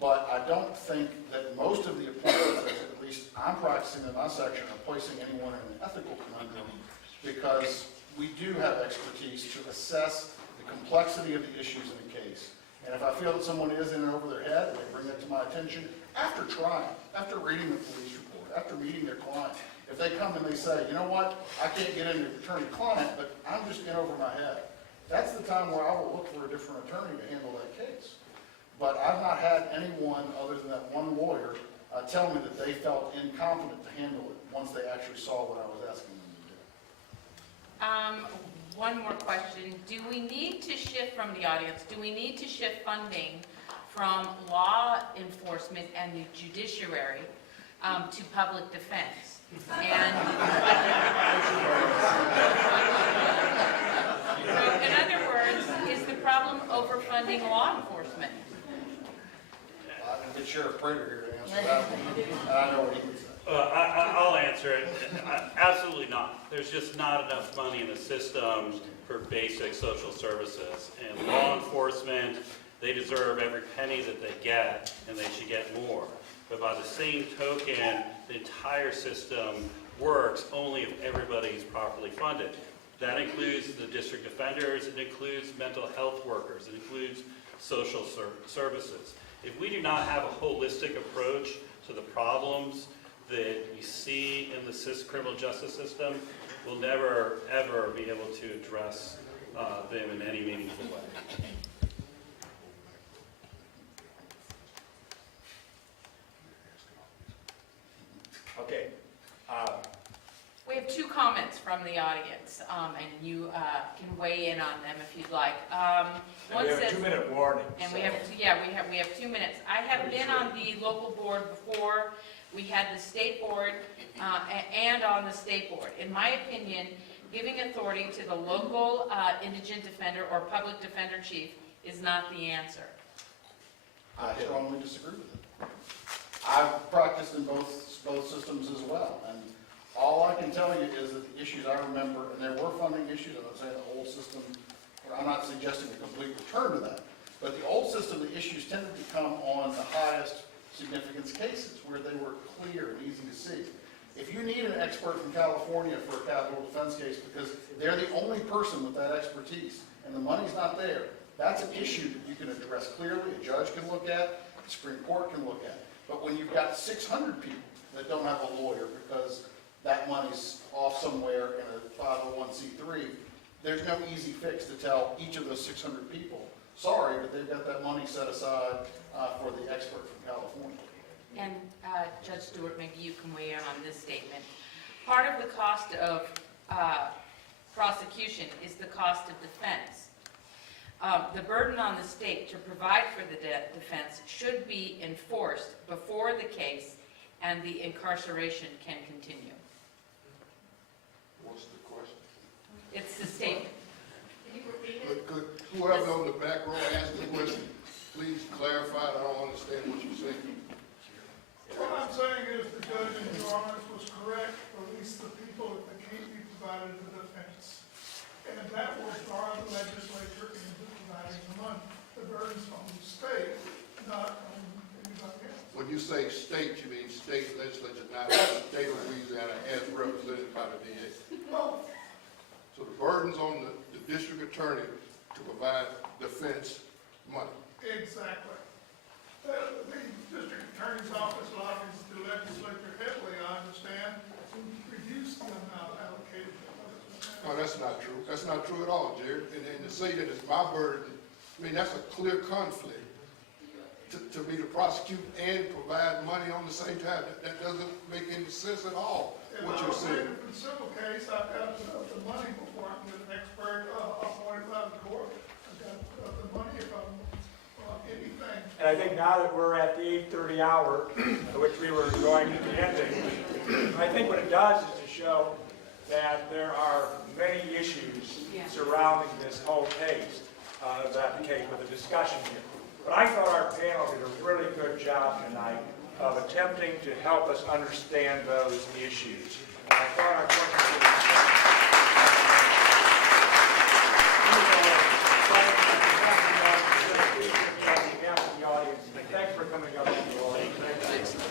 But I don't think that most of the appointments, at least I'm practicing in my section, are placing anyone in an ethical conundrum, because we do have expertise to assess the complexity of the issues in a case. And if I feel that someone is in over their head, and they bring that to my attention, after trying, after reading the police report, after meeting their client, if they come and they say, you know what, I can't get into attorney-client, but I'm just in over my head, that's the time where I will look for a different attorney to handle that case. But I've not had anyone other than that one lawyer tell me that they felt incompetent to handle it once they actually saw what I was asking them to do. One more question. Do we need to shift from the audience, do we need to shift funding from law enforcement and the judiciary to public defense? And so, in other words, is the problem overfunding law enforcement? I can get Sheriff Prater here to answer that one. I know what he would say. I'll answer it. Absolutely not. There's just not enough money in the system for basic social services. And law enforcement, they deserve every penny that they get, and they should get more. But by the same token, the entire system works only if everybody is properly funded. That includes the district defenders, it includes mental health workers, it includes social services. If we do not have a holistic approach to the problems that we see in the criminal justice system, we'll never, ever be able to address them in any meaningful way. Okay. We have have two comments from the audience, and you can weigh in on them if you'd like. And One we have a says, 2-minute warning. and so- we have 2 minutes. I have been on the local board before. We had the state board and on the state board. In my opinion, giving authority to the local indigent defender or public defender chief is not the answer. I strongly disagree with it. I've practiced in both systems as well, and all I can tell you is that the issues I remember, and there were funding issues, I'm not saying the old system, I'm not suggesting a complete return to that, but the old system, the issues tended to come on the highest significance cases, where they were clear and easy to see. If you need an expert from California for a capital defense case, because they're the only person with that expertise, and the money's not there, that's an issue that you can address clearly, a judge can look at, the Supreme Court can look at. But when you've got 600 people that don't have a lawyer because that money's off somewhere in a 501c3, there's no easy fix to tell each of those 600 people, sorry, but they've got that money set aside for the expert from California. And Judge Stewart, maybe you can weigh in on this statement. Part of the cost of prosecution is the cost of defense. The burden on the state to provide for the defense should be enforced before the case and the incarceration can continue. What's the question? It's the statement. Could whoever on the back row ask the question, please clarify, I don't understand what you're saying. What I'm saying is the judge in your honors was correct, or at least the people that can't be provided the defense. And that will bar the legislature into providing the money. The burden's on the state, not on anybody else. When you say state, you mean state legislature, not the state of Louisiana as represented by the DA. Well, So the burden's on the district attorney to provide defense money. exactly. The district attorney's office lobbies the legislature heavily, I understand, to reduce the amount allocated to No, that's not true. That's not true at all, Jared. And to say that it's my burden, I mean, that's a clear conflict. To me to prosecute and provide money on the same time, that doesn't make any sense at all, what you're saying. In a civil case, I've got the money before I can get an expert appointed by the court. I've got the money if I'm anything. And I think now that we're at the 8:30 hour, which we were going to be ending, I think what it does is to show that there are many issues surrounding this whole case, that case with the discussion here. But I thought our panel did a really good job tonight of attempting to help us understand those issues. I thought our questions